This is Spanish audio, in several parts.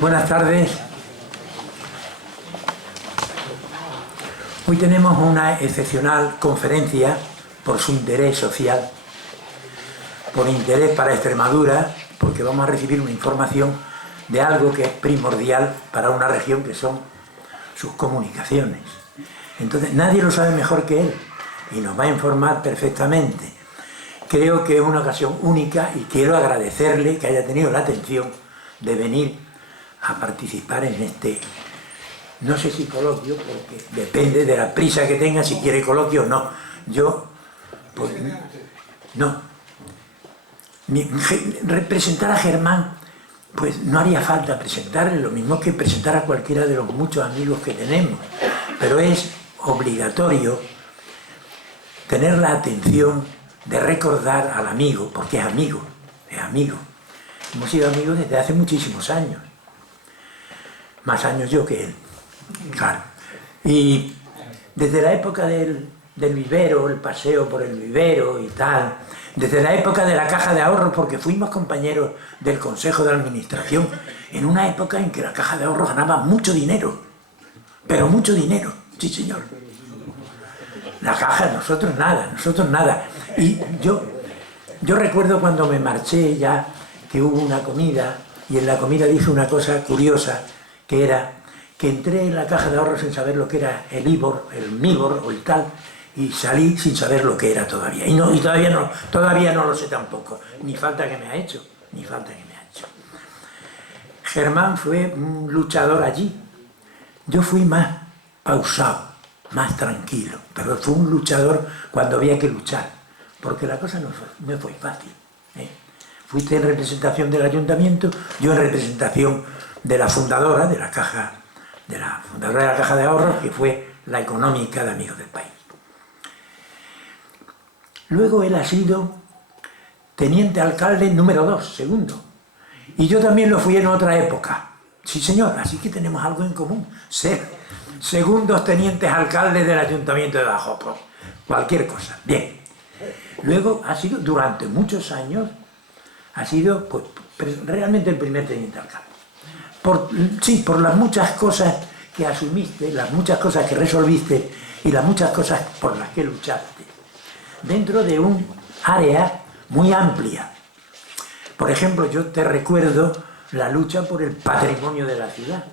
Buenas tardes. Hoy tenemos una excepcional conferencia por su interés social, por interés para Extremadura, porque vamos a recibir una información de algo que es primordial para una región, que son sus comunicaciones. Entonces, nadie lo sabe mejor que él y nos va a informar perfectamente. Creo que es una ocasión única y quiero agradecerle que haya tenido la atención de venir a participar en este, no sé si coloquio, porque depende de la prisa que tenga, si quiere coloquio o no. Yo, pues, no. Representar a Germán, pues no haría falta presentarle, lo mismo que presentar a cualquiera de los muchos amigos que tenemos, pero es obligatorio tener la atención de recordar al amigo, porque es amigo, es amigo. Hemos sido amigos desde hace muchísimos años, más años yo que él, claro. Y desde la época del vivero, el paseo por el vivero y tal, desde la época de la caja de ahorros, porque fuimos compañeros del Consejo de Administración, en una época en que la caja de ahorros ganaba mucho dinero, pero mucho dinero, sí señor. La caja, nosotros nada. Y yo recuerdo cuando me marché ya, que hubo una comida, y en la comida dije una cosa curiosa, que era que entré en la caja de ahorros sin saber lo que era el IBOR, el MIBOR o el tal, y salí sin saber lo que era todavía. Y todavía no lo sé tampoco. Ni falta que me ha hecho. Germán fue un luchador allí. Yo fui más pausado, más tranquilo, pero fue un luchador cuando había que luchar, porque la cosa no fue fácil. Fuiste en representación del ayuntamiento, yo en representación de la fundadora de la caja de ahorros, que fue la económica de Amigos del País. Luego él ha sido teniente alcalde número 2, segundo, y yo también lo fui en otra época. Sí señor, así que tenemos algo en común, ser segundos tenientes alcaldes del ayuntamiento de Badajoz, cualquier cosa. Bien, luego ha sido durante muchos años, ha sido pues, realmente el primer teniente alcalde. Por las muchas cosas que asumiste, las muchas cosas que resolviste y las muchas cosas por las que luchaste, dentro de un área muy amplia. Por ejemplo, yo te recuerdo la lucha por el patrimonio de la ciudad.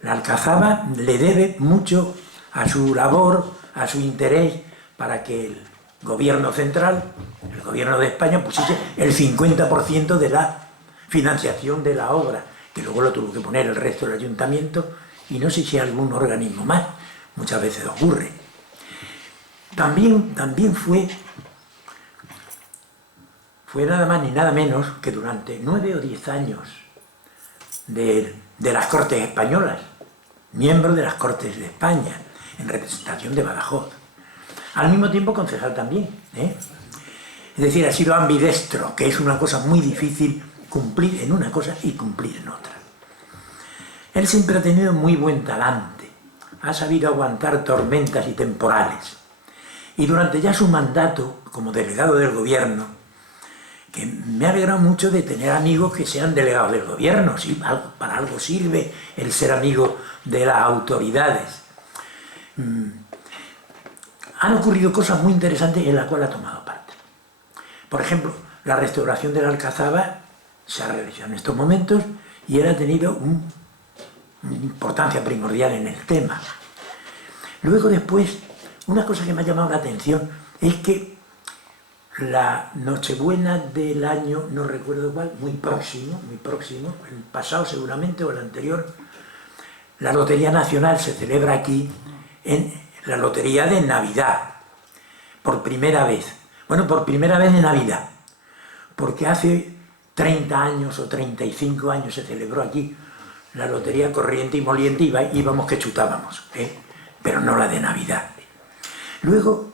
La Alcazaba le debe mucho a su labor, a su interés, para que el gobierno central, el gobierno de España, pusiese el 50% de la financiación de la obra, que luego lo tuvo que poner el resto del ayuntamiento y no sé si algún organismo más, muchas veces ocurre. También fue nada más ni nada menos que durante 9 o 10 años de las Cortes Españolas, miembro de las Cortes de España, en representación de Badajoz. Al mismo tiempo concejal también, Es decir, ha sido ambidestro, que es una cosa muy difícil cumplir en una cosa y cumplir en otra. Él siempre ha tenido muy buen talante, ha sabido aguantar tormentas y temporales. Y durante ya su mandato como delegado del gobierno, que me ha alegrado mucho de tener amigos que sean delegados del gobierno, ¿sí? Para algo sirve el ser amigo de las autoridades. Han ocurrido cosas muy interesantes en las cuales ha tomado parte. Por ejemplo, la restauración de la Alcazaba se ha realizado en estos momentos y él ha tenido una importancia primordial en el tema. Luego después, una cosa que me ha llamado la atención es que la Nochebuena del año, no recuerdo cuál, muy próximo, el pasado seguramente o el anterior, la Lotería Nacional se celebra aquí, en la Lotería de Navidad, por primera vez. Bueno, por primera vez de Navidad, porque hace 30 años o 35 años se celebró aquí la Lotería Corriente y Moliente y íbamos que chutábamos, pero no la de Navidad. Luego,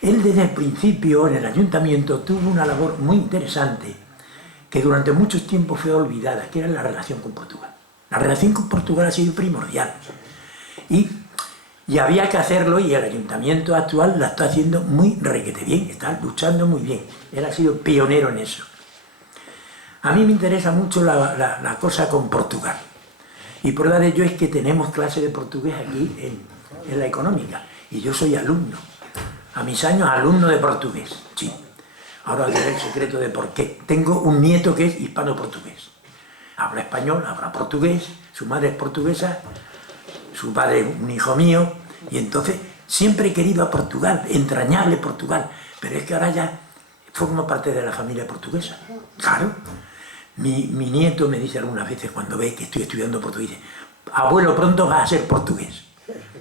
él desde el principio en el ayuntamiento tuvo una labor muy interesante que durante mucho tiempo fue olvidada, que era la relación con Portugal. La relación con Portugal ha sido primordial y había que hacerlo, y el ayuntamiento actual la está haciendo muy requete bien, está luchando muy bien. Él ha sido pionero en eso. A mí me interesa mucho la cosa con Portugal. Y prueba de ello es que tenemos clase de portugués aquí en la económica. Y yo soy alumno. A mis años, alumno de portugués. Sí. Ahora os diré el secreto de por qué. Tengo un nieto que es hispano-portugués. Habla español, habla portugués, su madre es portuguesa, su padre es un hijo mío, y entonces siempre he querido a Portugal, entrañable Portugal, pero es que ahora ya formo parte de la familia portuguesa. Claro. Mi nieto me dice algunas veces cuando ve que estoy estudiando portugués, abuelo, pronto vas a ser portugués.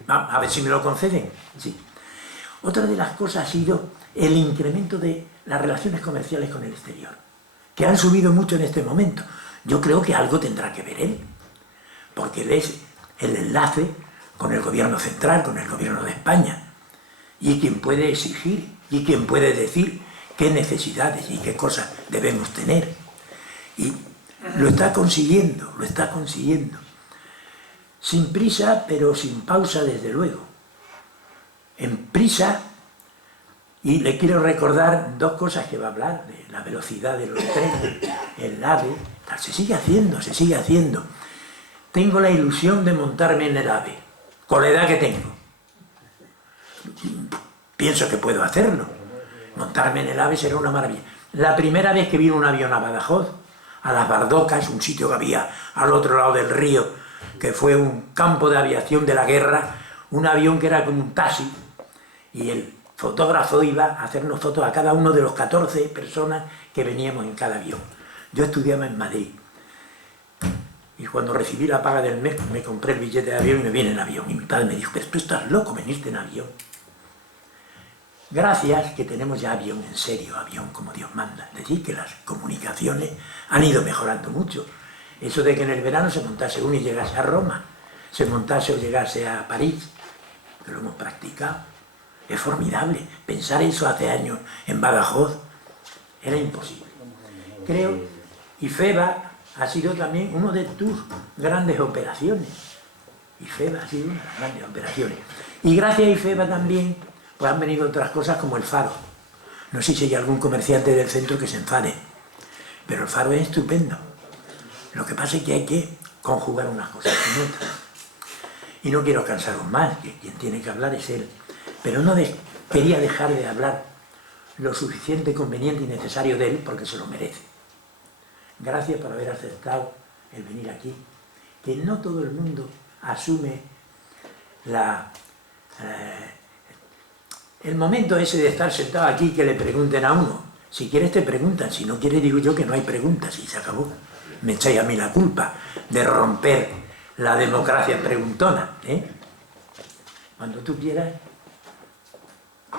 A ver si me lo conceden. Sí. Otra de las cosas ha sido el incremento de las relaciones comerciales con el exterior, que han subido mucho en este momento. Yo creo que algo tendrá que ver él, porque él es el enlace con el gobierno central, con el gobierno de España, y quien puede exigir, y quien puede decir qué necesidades y qué cosas debemos tener. Y lo está consiguiendo, lo está consiguiendo. Sin prisa, pero sin pausa, desde luego. En prisa, y le quiero recordar dos cosas que va a hablar, de la velocidad de los trenes, el AVE, se sigue haciendo, se sigue haciendo. Tengo la ilusión de montarme en el AVE, con la edad que tengo. Pienso que puedo hacerlo. Montarme en el AVE será una maravilla. La primera vez que vino un avión a Badajoz, a las Bardocas, un sitio que había al otro lado del río, que fue un campo de aviación de la guerra, un avión que era como un taxi, y el fotógrafo iba a hacernos fotos a cada uno de los 14 personas que veníamos en cada avión. Yo estudiaba en Madrid, y cuando recibí la paga del mes me compré el billete de avión y me vine en avión, y mi padre me dijo, pero tú estás loco venirte en avión. Gracias que tenemos ya avión en serio, avión como Dios manda. Es decir, que las comunicaciones han ido mejorando mucho. Eso de que en el verano se montase uno y llegase a Roma, se montase o llegase a París, que lo hemos practicado. Es formidable. Pensar eso hace años en Badajoz era imposible. Creo, IFEBA ha sido también una de tus grandes operaciones. IFEBA ha sido una de las grandes operaciones. Y gracias a IFEBA también pues han venido otras cosas como el Faro. No sé si hay algún comerciante del centro que se enfade, pero el Faro es estupendo. Lo que pasa es que hay que conjugar unas cosas con otras. Y no quiero cansaros más, que quien tiene que hablar es él. Pero no quería dejar de hablar lo suficiente, conveniente y necesario de él, porque se lo merece. Gracias por haber aceptado el venir aquí, que no todo el mundo asume el momento ese de estar sentado aquí y que le pregunten a uno. Si quieres te preguntan, si no quieres digo yo que no hay preguntas y se acabó. Me echáis a mí la culpa de romper la democracia preguntona, ¿eh? Cuando tú quieras,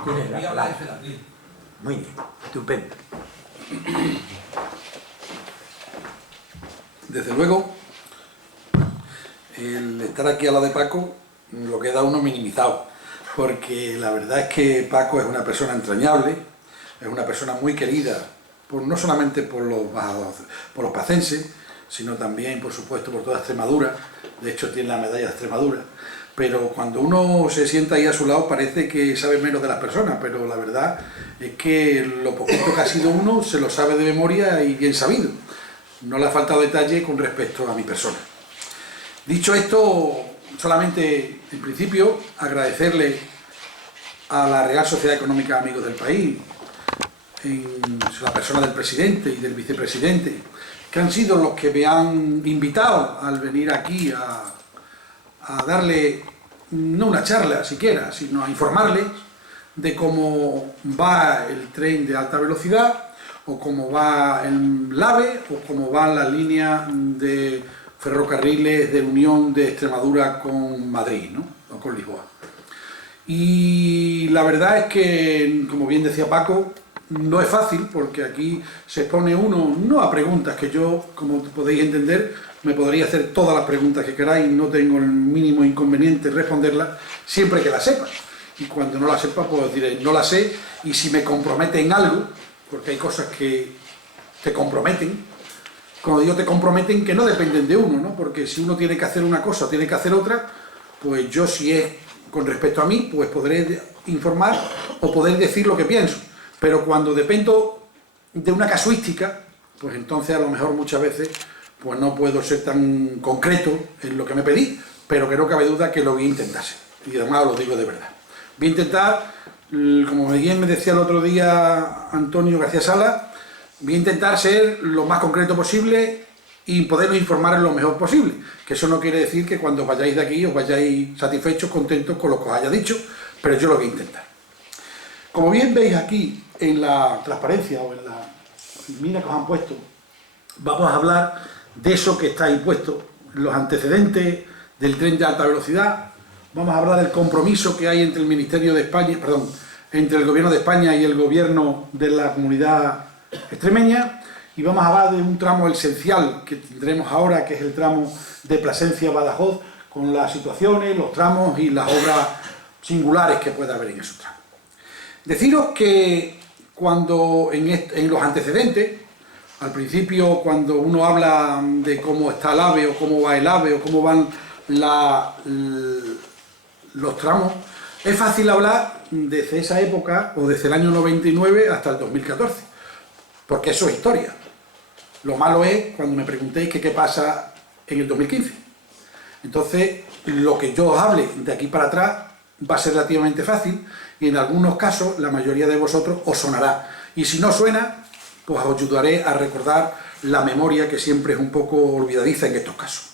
tienes la palabra. Muy bien, estupendo. Desde luego, el estar aquí a la de Paco lo queda uno minimizado, porque la verdad es que Paco es una persona entrañable, es una persona muy querida, no solamente por los pacenses, sino también, por supuesto, por toda Extremadura. De hecho, tiene la medalla de Extremadura. Pero cuando uno se sienta ahí a su lado parece que sabe menos de las personas, pero la verdad es que lo poquito que ha sido uno se lo sabe de memoria y bien sabido. No le ha faltado detalle con respecto a mi persona. Dicho esto, solamente en principio agradecerle a la Real Sociedad Económica Amigos del País, en la persona del presidente y del vicepresidente, que han sido los que me han invitado al venir aquí a darle, no una charla siquiera, sino a informarles de cómo va el tren de alta velocidad, o cómo va el AVE, o cómo van las líneas de ferrocarriles de unión de Extremadura con Madrid, ¿no? O con Lisboa. Y la verdad es que, como bien decía Paco, no es fácil, porque aquí se expone uno no a preguntas que yo, como podéis entender, me podría hacer todas las preguntas que queráis, no tengo el mínimo inconveniente en responderlas, siempre que las sepa. Y cuando no las sepa, pues diré, no las sé, y si me compromete en algo, porque hay cosas que te comprometen, cuando digo te comprometen, que no dependen de uno, ¿no? Porque si uno tiene que hacer una cosa o tiene que hacer otra, pues yo, si es con respecto a mí, pues podré informar o poder decir lo que pienso. Pero cuando dependo de una casuística, pues entonces a lo mejor muchas veces pues no puedo ser tan concreto en lo que me pedí, pero que no cabe duda que lo voy a intentar ser. Y además os lo digo de verdad. Voy a intentar, como bien me decía el otro día Antonio García Sala, voy a intentar ser lo más concreto posible y poderos informar lo mejor posible. Que eso no quiere decir que cuando vayáis de aquí os vayáis satisfechos, contentos con lo que os haya dicho, pero yo lo voy a intentar. Como bien veis aquí en la transparencia o en la mina que os han puesto, vamos a hablar de eso que está ahí puesto, los antecedentes del tren de alta velocidad. Vamos a hablar del compromiso que hay entre el Ministerio de España, perdón, entre el Gobierno de España y el Gobierno de la Comunidad Extremeña, y vamos a hablar de un tramo esencial que tendremos ahora, que es el tramo de Plasencia-Badajoz, con las situaciones, los tramos y las obras singulares que pueda haber en esos tramos. Deciros que cuando en los antecedentes, al principio cuando uno habla de cómo está el AVE o cómo va el AVE o cómo van los tramos, es fácil hablar desde esa época o desde el año 99 hasta el 2014, porque eso es historia. Lo malo es cuando me preguntéis que qué pasa en el 2015. Entonces, lo que yo os hable de aquí para atrás va a ser relativamente fácil y en algunos casos la mayoría de vosotros os sonará. Y si no suena, pues os ayudaré a recordar la memoria, que siempre es un poco olvidadiza en estos casos.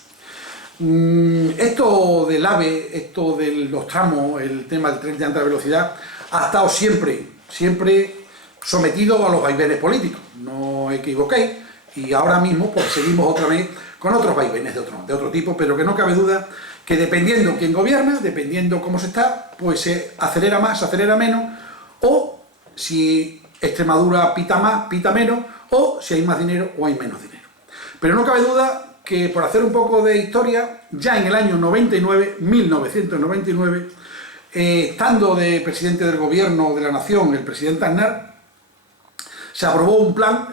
Esto del AVE, esto de los tramos, el tema del tren de alta velocidad, ha estado siempre sometido a los vaivenes políticos, no os equivoquéis, y ahora mismo pues seguimos otra vez con otros vaivenes de otro tipo, pero que no cabe duda que dependiendo quién gobierna, dependiendo cómo se está, pues se acelera más, se acelera menos, o si Extremadura pita más, pita menos, o si hay más dinero o hay menos dinero. Pero no cabe duda que, por hacer un poco de historia, ya en el año 1999, estando de presidente del gobierno de la nación el presidente Aznar, se aprobó un plan,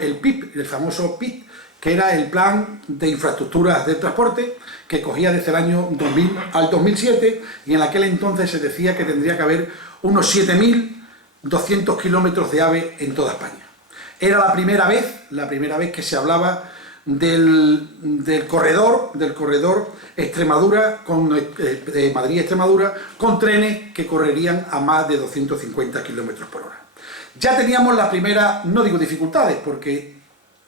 el PIP, el famoso PIP, que era el plan de infraestructuras de transporte, que cogía desde el año 2000 al 2007, y en aquel entonces se decía que tendría que haber unos 7.200 kilómetros de AVE en toda España. Era la primera vez que se hablaba del corredor Extremadura, de Madrid-Extremadura, con trenes que correrían a más de 250 kilómetros por hora. Ya teníamos las primeras, no digo dificultades, porque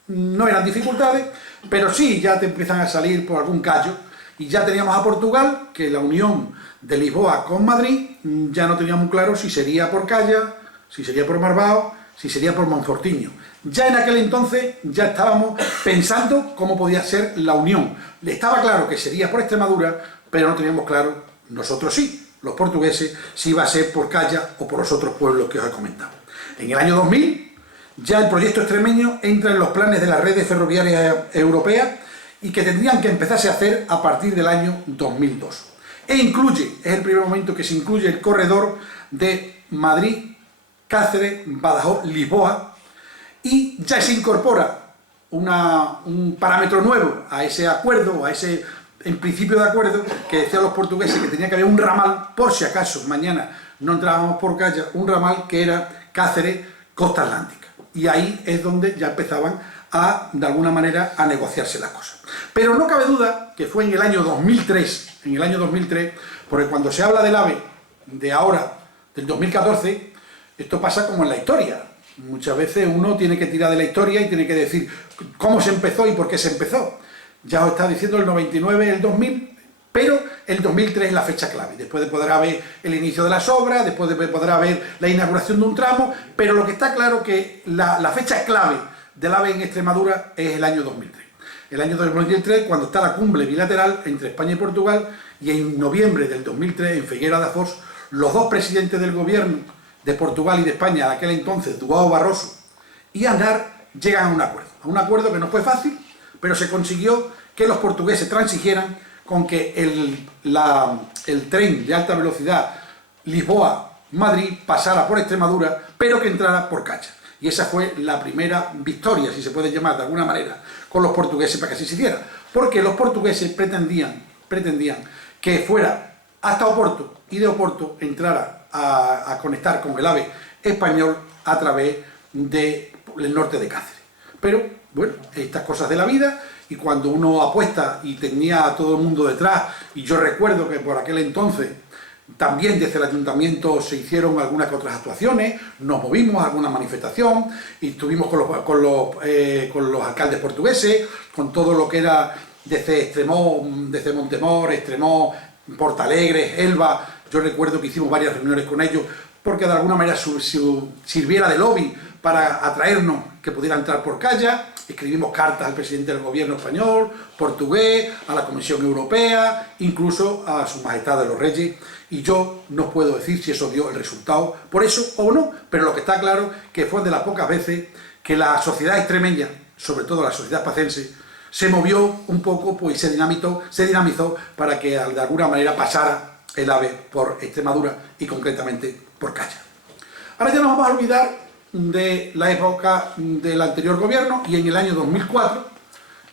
no eran dificultades, pero sí ya te empiezan a salir por algún callo, y ya teníamos a Portugal, que la unión de Lisboa con Madrid, ya no teníamos muy claro si sería por Calla, si sería por Marbao, si sería por Monfortiño. Ya en aquel entonces ya estábamos pensando cómo podía ser la unión. Estaba claro que sería por Extremadura, pero no teníamos claro, nosotros sí, los portugueses, si iba a ser por Calla o por los otros pueblos que os he comentado. En el año 2000, ya el proyecto extremeño entra en los planes de las redes ferroviarias europeas y que tendrían que empezarse a hacer a partir del año 2002. E incluye, es el primer momento que se incluye el corredor de Madrid, Cáceres, Badajoz, Lisboa, y ya se incorpora un parámetro nuevo a ese acuerdo, a ese en principio de acuerdo, que decían los portugueses que tenía que haber un ramal, por si acaso mañana no entrábamos por Calla, un ramal que era Cáceres, Costa Atlántica. Y ahí es donde ya empezaban de alguna manera, a negociarse las cosas. Pero no cabe duda que fue en el año 2003, porque cuando se habla del AVE de ahora, del 2014, esto pasa como en la historia. Muchas veces uno tiene que tirar de la historia y tiene que decir cómo se empezó y por qué se empezó. Ya os está diciendo el 99, el 2000, pero el 2003 es la fecha clave. Después podrá haber el inicio de las obras, después podrá haber la inauguración de un tramo, pero lo que está claro que la fecha clave del AVE en Extremadura es el año 2003. El año 2003, cuando está la cumbre bilateral entre España y Portugal, y en noviembre del 2003, en Figueira da Foz, los dos presidentes del gobierno de Portugal y de España, en aquel entonces, João Barroso y Aznar, llegan a un acuerdo que no fue fácil, pero se consiguió que los portugueses transigieran con que el tren de alta velocidad Lisboa-Madrid pasara por Extremadura, pero que entrara por Calla. Y esa fue la primera victoria, si se puede llamar de alguna manera, con los portugueses para que así se hiciera. Porque los portugueses pretendían que fuera hasta Oporto y de Oporto entrara a conectar con el AVE español a través del norte de Cáceres. Pero bueno, estas cosas de la vida, y cuando uno apuesta y tenía a todo el mundo detrás, y yo recuerdo que por aquel entonces también desde el ayuntamiento se hicieron algunas que otras actuaciones, nos movimos a alguna manifestación y estuvimos con los alcaldes portugueses, con todo lo que era desde Extremó, desde Montemor, Extremó, Portalegre, Elba. Yo recuerdo que hicimos varias reuniones con ellos porque de alguna manera sirviera de lobby para atraernos que pudiera entrar por Calla. Escribimos cartas al presidente del gobierno español, portugués, a la Comisión Europea, incluso a Su Majestad de los Reyes, y yo no puedo decir si eso dio el resultado por eso o no, pero lo que está claro que fue de las pocas veces que la sociedad extremeña, sobre todo la sociedad pacense, se movió un poco pues, y se dinamizó para que de alguna manera pasara el AVE por Extremadura y concretamente por Calla. Ahora ya nos vamos a olvidar de la época del anterior gobierno y en el año 2004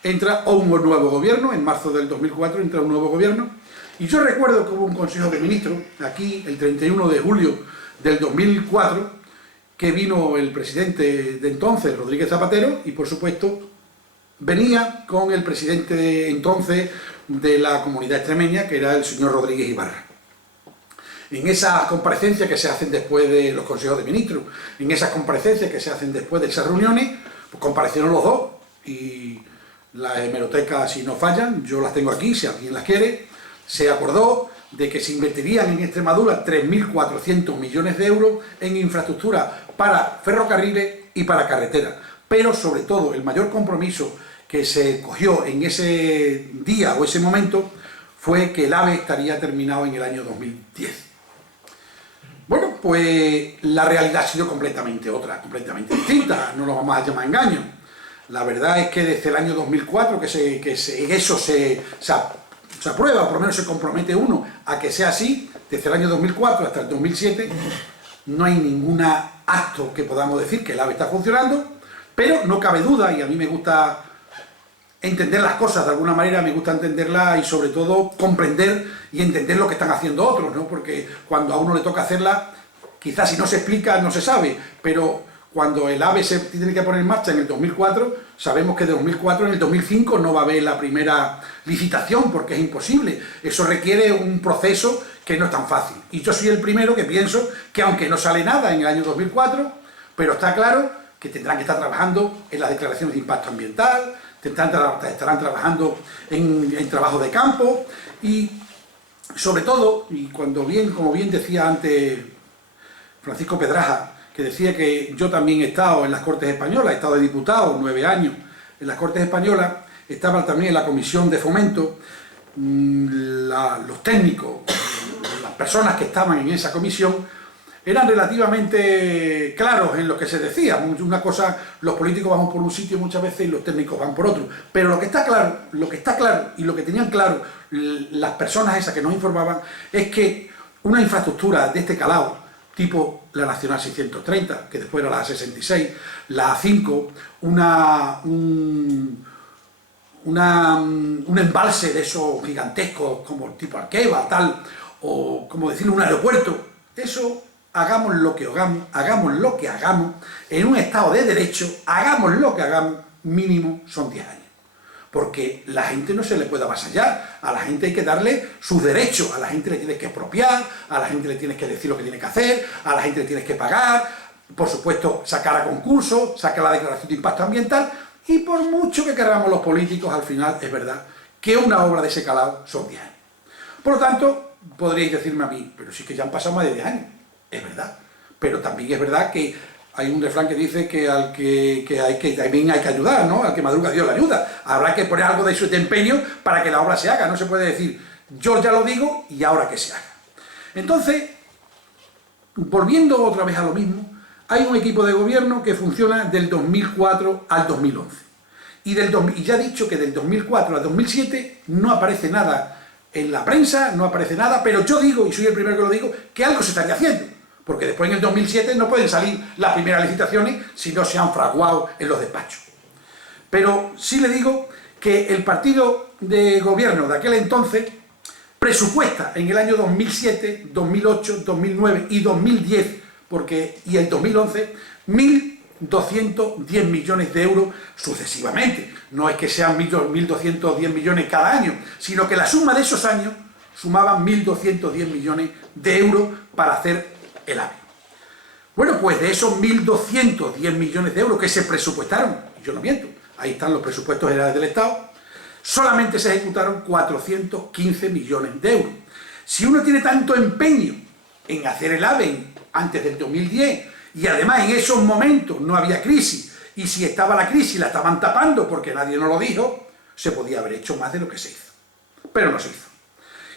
entra un nuevo gobierno, en marzo del 2004 entra un nuevo gobierno, y yo recuerdo que hubo un Consejo de Ministros aquí el 31 de julio del 2004 que vino el presidente de entonces, Rodríguez Zapatero, y por supuesto venía con el presidente de entonces de la comunidad extremeña, que era el señor Rodríguez Ibarra. En esas comparecencias que se hacen después de los consejos de ministros, en esas comparecencias que se hacen después de esas reuniones, pues comparecieron los dos, y las hemerotecas, si no fallan, yo las tengo aquí, si alguien las quiere, se acordó de que se invertirían en Extremadura 3.400 millones de euros en infraestructura para ferrocarriles y para carreteras, pero sobre todo el mayor compromiso que se cogió en ese día o ese momento fue que el AVE estaría terminado en el año 2010. Bueno, pues la realidad ha sido completamente otra, completamente distinta, no lo vamos a llamar engaño. La verdad es que desde el año 2004 eso se aprueba, por lo menos se compromete uno a que sea así, desde el año 2004 hasta el 2007, no hay ningún acto que podamos decir que el AVE está funcionando, pero no cabe duda, y a mí me gusta entender las cosas de alguna manera, me gusta entenderlas y sobre todo comprender y entender lo que están haciendo otros, ¿no? Porque cuando a uno le toca hacerla, quizás si no se explica no se sabe, pero cuando el AVE se tiene que poner en marcha en el 2004, sabemos que de 2004 en el 2005 no va a haber la primera licitación porque es imposible, eso requiere un proceso que no es tan fácil. Y yo soy el primero que pienso que aunque no sale nada en el año 2004, pero está claro que tendrán que estar trabajando en las declaraciones de impacto ambiental, estarán trabajando en trabajo de campo y sobre todo, y como bien decía antes Francisco Pedraja, que decía que yo también he estado en las Cortes Españolas, he estado de diputado 9 años en las Cortes Españolas, estaba también en la Comisión de Fomento, los técnicos, las personas que estaban en esa comisión, eran relativamente claros en lo que se decía. Una cosa, los políticos vamos por un sitio muchas veces y los técnicos van por otro. Pero lo que está claro y lo que tenían claro las personas esas que nos informaban es que una infraestructura de este calado, tipo la Nacional 630, que después era la A66, la A5, un embalse de esos gigantescos como tipo Arqueva, tal, o como decir un aeropuerto, eso... hagamos lo que hagamos, en un Estado de Derecho, hagamos lo que hagamos, mínimo son 10 años. Porque la gente no se le puede avasallar, a la gente hay que darle sus derechos, a la gente le tienes que expropiar, a la gente le tienes que decir lo que tiene que hacer, a la gente le tienes que pagar, por supuesto sacar a concurso, sacar la declaración de impacto ambiental, y por mucho que queramos los políticos, al final es verdad que una obra de ese calado son 10 años. Por lo tanto, podríais decirme a mí, pero sí que ya han pasado más de 10 años. Es verdad, pero también es verdad que hay un refrán que dice que también hay que ayudar, ¿no? Al que madruga Dios le ayuda. Habrá que poner algo de su empeño para que la obra se haga. No se puede decir, yo ya lo digo y ahora que se haga. Entonces, volviendo otra vez a lo mismo, hay un equipo de gobierno que funciona del 2004 al 2011. Y ya he dicho que del 2004 al 2007 no aparece nada en la prensa, no aparece nada, pero yo digo, y soy el primero que lo digo, que algo se estaría haciendo. Porque después en el 2007 no pueden salir las primeras licitaciones si no se han fraguado en los despachos. Pero sí le digo que el partido de gobierno de aquel entonces presupuesta en el año 2007, 2008, 2009 y 2010, y el 2011, 1.210 millones de euros sucesivamente. No es que sean 1.210 millones cada año, sino que la suma de esos años sumaban 1.210 millones de euros para hacer el AVE. Bueno, pues de esos 1.210 millones de euros que se presupuestaron, yo no miento, ahí están los presupuestos generales del Estado, solamente se ejecutaron 415 millones de euros. Si uno tiene tanto empeño en hacer el AVE antes del 2010, y además en esos momentos no había crisis, y si estaba la crisis la estaban tapando porque nadie nos lo dijo, se podía haber hecho más de lo que se hizo. Pero no se hizo.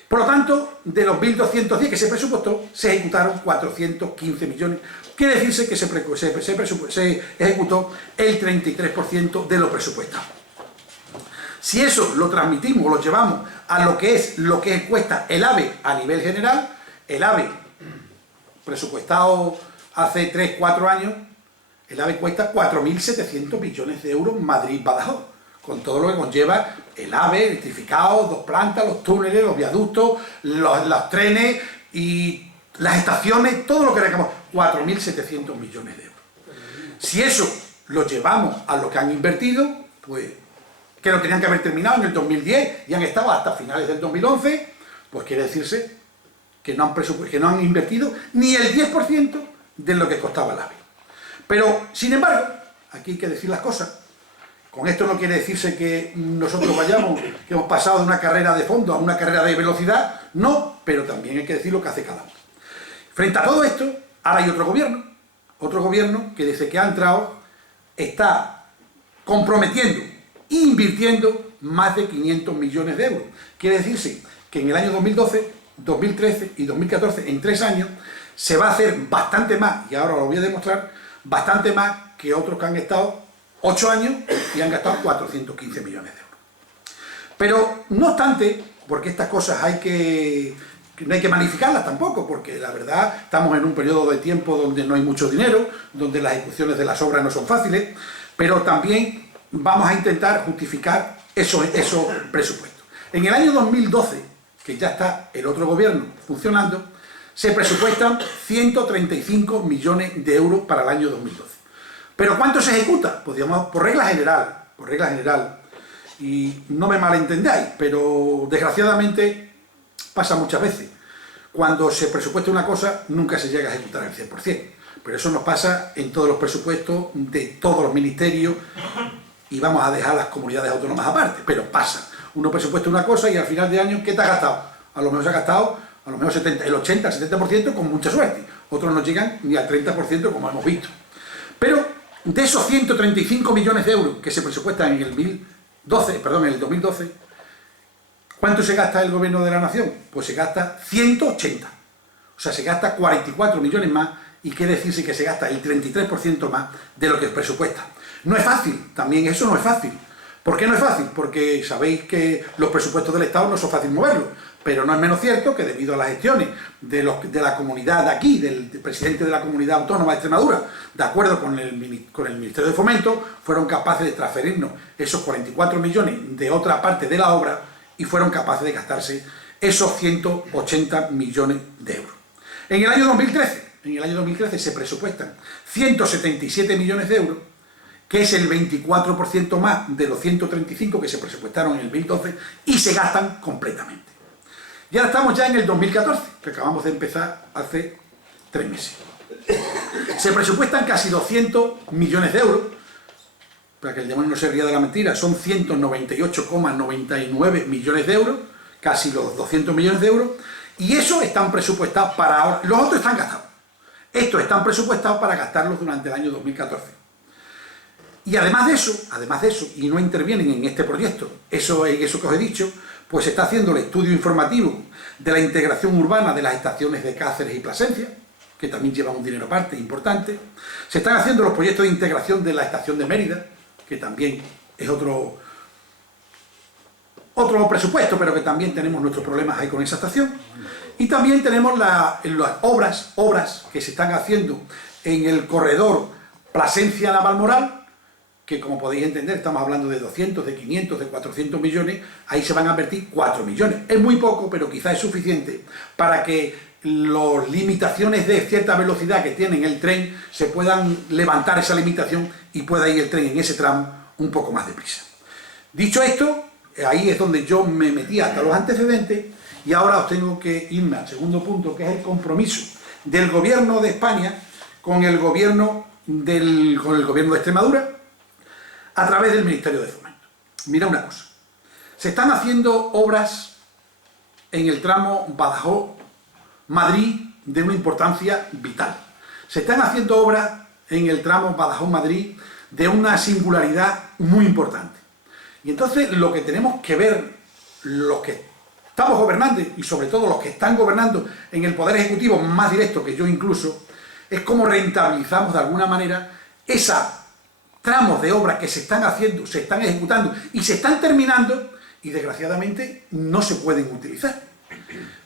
Por lo tanto, de los 1.210 que se presupuestó, se ejecutaron 415 millones. Quiere decirse que se ejecutó el 33% de lo presupuestado. Si eso lo transmitimos o lo llevamos a lo que cuesta el AVE a nivel general, el AVE presupuestado hace 3-4 años, el AVE cuesta 4.700 millones de euros Madrid-Badajoz, con todo lo que conlleva el AVE, electrificado, 2 plantas, los túneles, los viaductos, los trenes y las estaciones, todo lo que reclamamos, 4.700 millones de euros. Si eso lo llevamos a lo que han invertido, pues que lo tenían que haber terminado en el 2010 y han estado hasta finales del 2011, pues quiere decirse que no han invertido ni el 10% de lo que costaba el AVE. Pero, sin embargo, aquí hay que decir las cosas. Con esto no quiere decirse que nosotros que hemos pasado de una carrera de fondo a una carrera de velocidad, no, pero también hay que decir lo que hace cada uno. Frente a todo esto, ahora hay otro gobierno que desde que ha entrado está comprometiendo, invirtiendo más de 500 millones de euros. Quiere decirse que en el año 2012, 2013 y 2014, en 3 años, se va a hacer bastante más, y ahora lo voy a demostrar, bastante más que otros que han estado 8 años y han gastado 415 millones de euros. Pero, no obstante, porque estas cosas no hay que magnificarlas tampoco, porque la verdad estamos en un periodo de tiempo donde no hay mucho dinero, donde las ejecuciones de las obras no son fáciles, pero también vamos a intentar justificar esos presupuestos. En el año 2012, que ya está el otro gobierno funcionando, se presupuestan 135 millones de euros para el año 2012. ¿Pero cuánto se ejecuta? Pues digamos, por regla general, y no me malentendáis, pero desgraciadamente pasa muchas veces. Cuando se presupuesta una cosa, nunca se llega a ejecutar al 100%. Pero eso nos pasa en todos los presupuestos de todos los ministerios, y vamos a dejar las comunidades autónomas aparte, pero pasa. Uno presupuesta una cosa y al final de año, ¿qué te has gastado? A lo mejor se ha gastado el 80, el 70% con mucha suerte. Otros no llegan ni al 30% como hemos visto. Pero de esos 135 millones de euros que se presupuestan en el 2012, ¿cuánto se gasta el gobierno de la nación? Pues se gasta 180. O sea, se gasta 44 millones más, y quiere decirse que se gasta el 33% más de lo que presupuesta. No es fácil, también eso no es fácil. ¿Por qué no es fácil? Porque sabéis que los presupuestos del Estado no son fácil moverlos, pero no es menos cierto que debido a las gestiones de la comunidad de aquí, del presidente de la Comunidad Autónoma de Extremadura, de acuerdo con el Ministerio de Fomento, fueron capaces de transferirnos esos 44 millones de otra parte de la obra y fueron capaces de gastarse esos 180 millones de euros. En el año 2013 se presupuestan 177 millones de euros, que es el 24% más de los 135 que se presupuestaron en el 2012, y se gastan completamente. Y ahora estamos ya en el 2014, que acabamos de empezar hace 3 meses. Se presupuestan casi 200 millones de euros, para que el demonio no se ría de la mentira, son 198,99 millones de euros, casi los 200 millones de euros, y esos están presupuestados para ahora. Los otros están gastados. Estos están presupuestados para gastarlos durante el año 2014. Y además de eso, y no intervienen en este proyecto, eso que os he dicho, pues se está haciendo el estudio informativo de la integración urbana de las estaciones de Cáceres y Plasencia, que también llevan un dinero aparte importante. Se están haciendo los proyectos de integración de la estación de Mérida, que también es otro presupuesto, pero que también tenemos nuestros problemas ahí con esa estación. Y también tenemos las obras que se están haciendo en el corredor Plasencia-Navalmoral, que como podéis entender estamos hablando de 200, de 500, de 400 millones, ahí se van a invertir 4 millones. Es muy poco, pero quizás es suficiente para que las limitaciones de cierta velocidad que tiene el tren se puedan levantar esa limitación y pueda ir el tren en ese tramo un poco más deprisa. Dicho esto, ahí es donde yo me metí hasta los antecedentes y ahora os tengo que irme al segundo punto, que es el compromiso del gobierno de España con el gobierno de Extremadura a través del Ministerio de Fomento. Mira una cosa, se están haciendo obras en el tramo Badajoz-Madrid de una importancia vital. Se están haciendo obras en el tramo Badajoz-Madrid de una singularidad muy importante. Y entonces lo que tenemos que ver, los que estamos gobernando y sobre todo los que están gobernando en el Poder Ejecutivo más directo que yo incluso, es cómo rentabilizamos de alguna manera esos tramos de obras que se están haciendo, se están ejecutando y se están terminando y desgraciadamente no se pueden utilizar.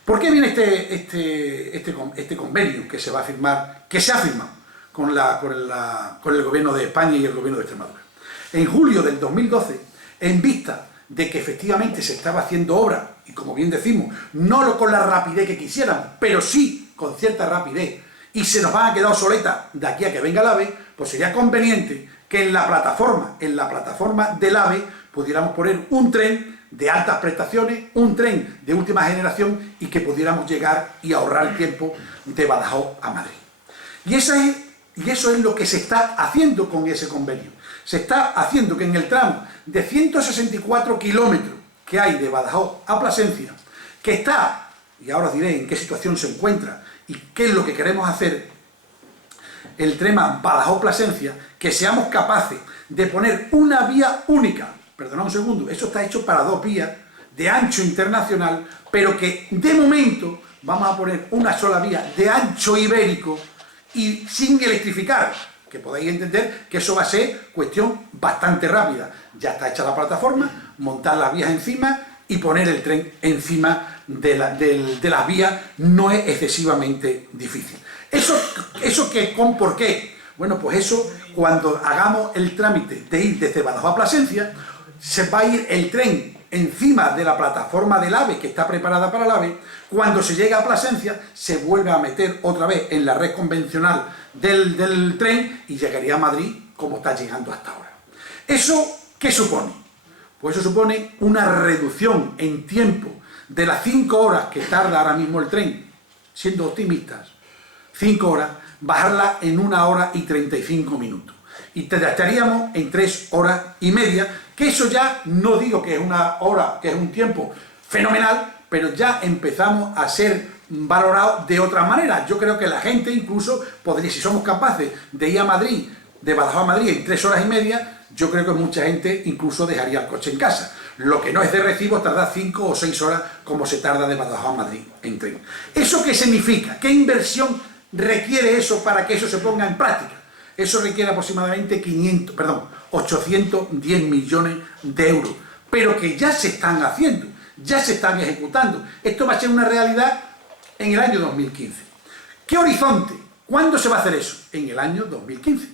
¿Por qué viene este convenio que se va a firmar, que se ha firmado con el gobierno de España y el gobierno de Extremadura? En julio del 2012, en vista de que efectivamente se estaba haciendo obra, y como bien decimos, no con la rapidez que quisiéramos, pero sí con cierta rapidez, y se nos van a quedar obsoletas de aquí a que venga el AVE, pues sería conveniente que en la plataforma del AVE, pudiéramos poner un tren de altas prestaciones, un tren de última generación y que pudiéramos llegar y ahorrar tiempo de Badajoz a Madrid. Y eso es lo que se está haciendo con ese convenio. Se está haciendo que en el tramo de 164 kilómetros que hay de Badajoz a Plasencia, que está, y ahora os diré en qué situación se encuentra y qué es lo que queremos hacer, el tramo Badajoz-Plasencia, que seamos capaces de poner una vía única. Perdonad un segundo, eso está hecho para 2 vías de ancho internacional, pero que de momento vamos a poner una sola vía de ancho ibérico y sin electrificar, que podéis entender que eso va a ser cuestión bastante rápida. Ya está hecha la plataforma, montar las vías encima y poner el tren encima de las vías no es excesivamente difícil. ¿Por qué? Bueno, pues eso, cuando hagamos el trámite de ir desde Badajoz a Plasencia, se va a ir el tren encima de la plataforma del AVE que está preparada para el AVE. Cuando se llega a Plasencia se vuelve a meter otra vez en la red convencional del tren y llegaría a Madrid como está llegando hasta ahora. ¿Eso qué supone? Pues eso supone una reducción en tiempo de las 5 horas que tarda ahora mismo el tren, siendo optimistas, 5 horas, bajarla en 1 hora y 35 minutos. Y estaríamos en 3 horas y media, que eso ya no digo que es una hora, que es un tiempo fenomenal, pero ya empezamos a ser valorados de otra manera. Yo creo que la gente incluso podría, si somos capaces de ir a Madrid, de Badajoz a Madrid en 3 horas y media, yo creo que mucha gente incluso dejaría el coche en casa. Lo que no es de recibo tardar 5 o 6 horas como se tarda de Badajoz a Madrid en tren. ¿Eso qué significa? ¿Qué inversión requiere eso para que eso se ponga en práctica? Eso requiere aproximadamente 810 millones de euros, pero que ya se están haciendo, ya se están ejecutando. Esto va a ser una realidad en el año 2015. ¿Qué horizonte? ¿Cuándo se va a hacer eso? En el año 2015.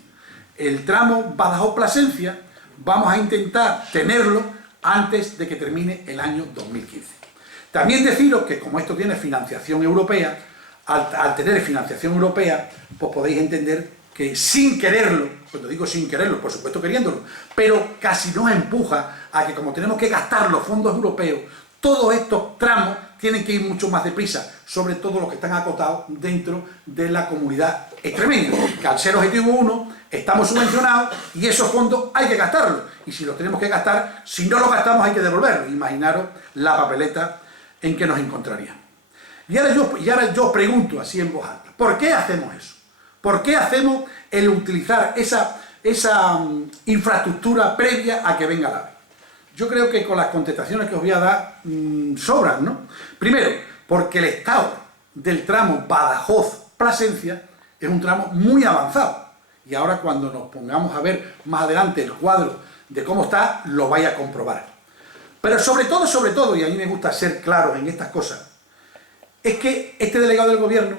El tramo Badajoz-Plasencia vamos a intentar tenerlo antes de que termine el año 2015. También deciros que como esto tiene financiación europea, al tener financiación europea, pues podéis entender que sin quererlo, cuando digo sin quererlo, por supuesto queriéndolo, pero casi nos empuja a que como tenemos que gastar los fondos europeos, todos estos tramos tienen que ir mucho más deprisa, sobre todo los que están acotados dentro de la comunidad extremeña, que al ser objetivo 1 estamos subvencionados y esos fondos hay que gastarlos, y si los tenemos que gastar, si no los gastamos hay que devolverlos. Imaginaros la papeleta en que nos encontraríamos. Y ahora yo os pregunto así en voz alta, ¿por qué hacemos eso? ¿Por qué hacemos el utilizar esa infraestructura previa a que venga el AVE? Yo creo que con las contestaciones que os voy a dar sobran, ¿no? Primero, porque el estado del tramo Badajoz-Plasencia es un tramo muy avanzado. Y ahora cuando nos pongamos a ver más adelante el cuadro de cómo está, lo vais a comprobar. Pero sobre todo, y a mí me gusta ser claro en estas cosas, es que este delegado del gobierno,